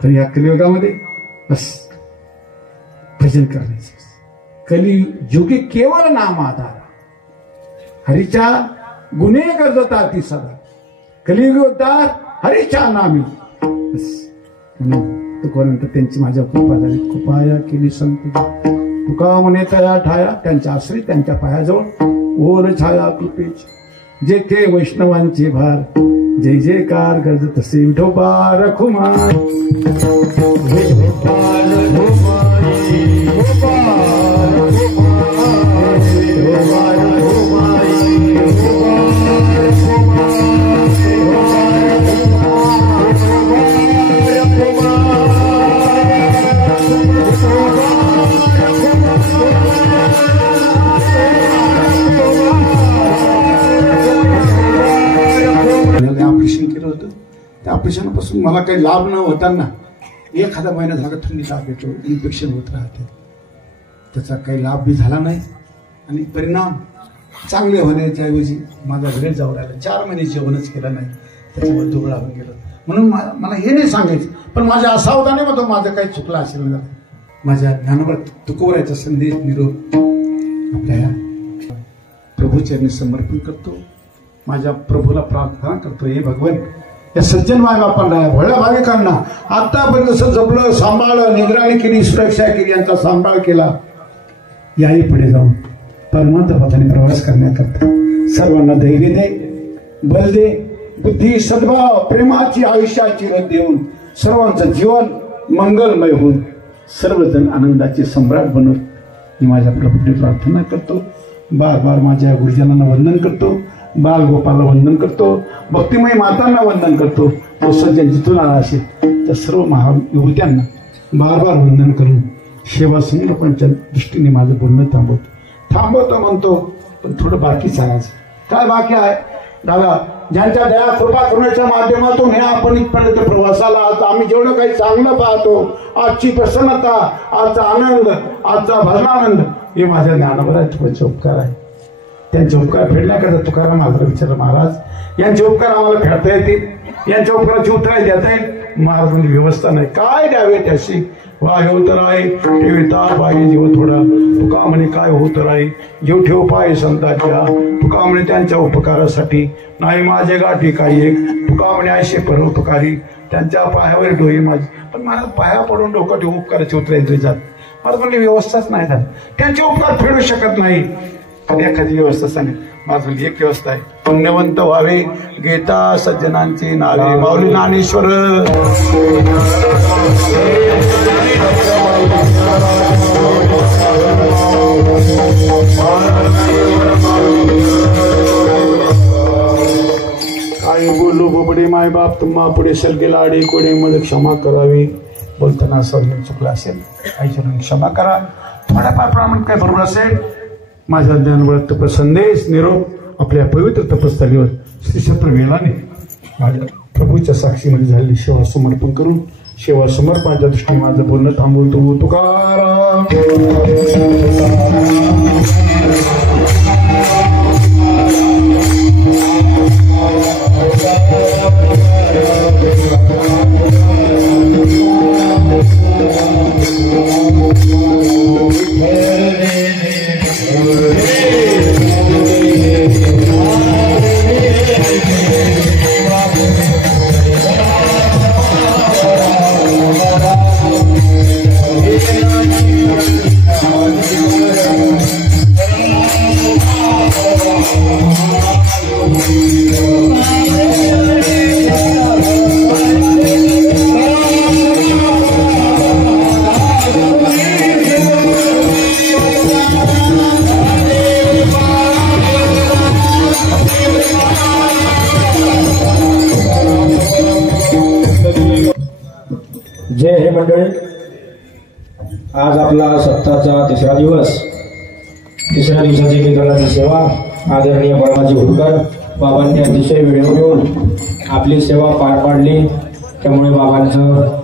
तर या कलियुगामध्ये बस भजन करायचं. कलियुगी केवळ नाम आधार, हरीच्या गुन्हे गरजता ती सदा. कलियुग उद्धार हरीच्या नामी बस. तुकोनंतर त्यांची माझ्या कृपा झाली. कृपाया केली संत तुका म्हणे तया ठाया, त्यांच्या आश्रित त्यांच्या पायाजवळ ओल छाया कृपेची. जे के वैष्णवांचे भार, जय जयकार गर्ज तसे विठोबा रखुमाई. ऑपरेशन केलं होतं, त्या ऑपरेशनपासून मला काही लाभ न होताना 1 महिना झाला थंडी ताप येतो, इन्फेक्शन होत राहते. त्याचा काही लाभ बी झाला नाही आणि परिणाम चांगले होण्याच्या ऐवजी माझा घरी जाऊ राहिला. 4 महिने जेवणच केलं नाही, त्याच्यावर दुबळा होऊन गेलं. म्हणून मला हे नाही सांगायचं, पण माझ्या असावधानामध्ये माझं काही चुकलं असेल ना, माझ्या ज्ञानावर तुकोबराईचा संदेश निरोप आपल्या प्रभूचरणी समर्पण करतो. माझ्या प्रभूला प्रार्थना करतो, हे भगवान या सज्जन माय बापांना, भोळ्या भाविकांना आतापर्यंत जसं जपलं, सांभाळलं, निगराणी केली, सुरक्षा केली, यांचा सांभाळ केला, याही पुढे जाऊन परमार्थ पथाने प्रवास करण्याकरता सर्वांना धैर्य दे, बल दे, बुद्धी, सद्भाव, प्रेमाची आयुष्याची रथ देऊन सर्वांचं जीवन मंगलमय होऊन सर्वजण आनंदाचे सम्राट बनवत मी माझ्या प्रभूने प्रार्थना करतो. बार बार माझ्या गुरुजनांना वंदन करतो, बाल गोपाला वंदन करतो, भक्तिमय मातांना वंदन करतो. तो सज्जन जिथून आला असेल त्या सर्व महायुवत्यांना बार बार वंदन करून सेवा समर्पणाच्या दृष्टीने माझं बोलणं थांबवतो म्हणतो. पण थोडं बाकीच आहे. काय बाकी आहे दादा? ज्यांच्या दया कृपा करण्याच्या माध्यमातून हे आपण इथपर्यंत प्रवासाला आज आम्ही जेवढं काही चांगलं पाहतो, आजची प्रसन्नता, आजचा आनंद, आजचा भजनानंद, हे माझ्या ज्ञानोबराचे उपकार आहे. त्यांचे उपकार फेडण्याकरता तुकाराम महाराज विचारलं, महाराज यांचे उपकार आम्हाला फेडता येतील, यांच्या उपकाराची उत्तराई देता येईल? महाराज म्हणजे व्यवस्था नाही, काय द्यावे त्याशी? वाय होत राय ठेविता पाय जीव थोडा, तुका म्हणे काय होत राय जीव ठेव पाय संताच्या, तुका म्हणे त्यांच्या उपकारासाठी नाही माझे गाठी काही एक, तुका म्हणे ऐशे परोपकारी त्यांच्या पायावर डोळे माझे. पण मला पाया पडून डोकं ठेवून उपकाराची उत्तराई जात. मला म्हणजे व्यवस्थाच नाही झाली, त्यांचे उपकार फेडू शकत नाही. कधी एखादी व्यवस्था सांगेल माझं एक व्यवस्था आहे, पुण्यवंत व्हावे गीता सज्जनांची नावे. माऊली ज्ञानेश्वर तुम्हा पुढे सलगेला आडे कोडे मध्ये क्षमा करावी. बोलताना असं चुकलं असेल आईच्या क्षमा करा. थोड्याफार प्रामाणिक काय बरोबर असेल. माझ्या ज्ञानवळत तपसंदेश निरोप आपल्या पवित्र तपस्थलीवर श्री क्षेत्र वेळाने माझ्या प्रभूच्या साक्षीमध्ये झालेली सेवा समर्पण करून सेवा समर्पणाच्या दृष्टीने माझं बोलणं थांबवतो. तुकाराम. जय हे मंडळी. आज आपला सप्ताहाचा तिसरा दिवस. तिसऱ्या दिवसाची कीर्तनाची सेवा आदरणीय बाळाजी हुडकर बाबांनी अतिशय वेळेवर येऊन आपली सेवा पार पाडली. त्यामुळे बाबांचं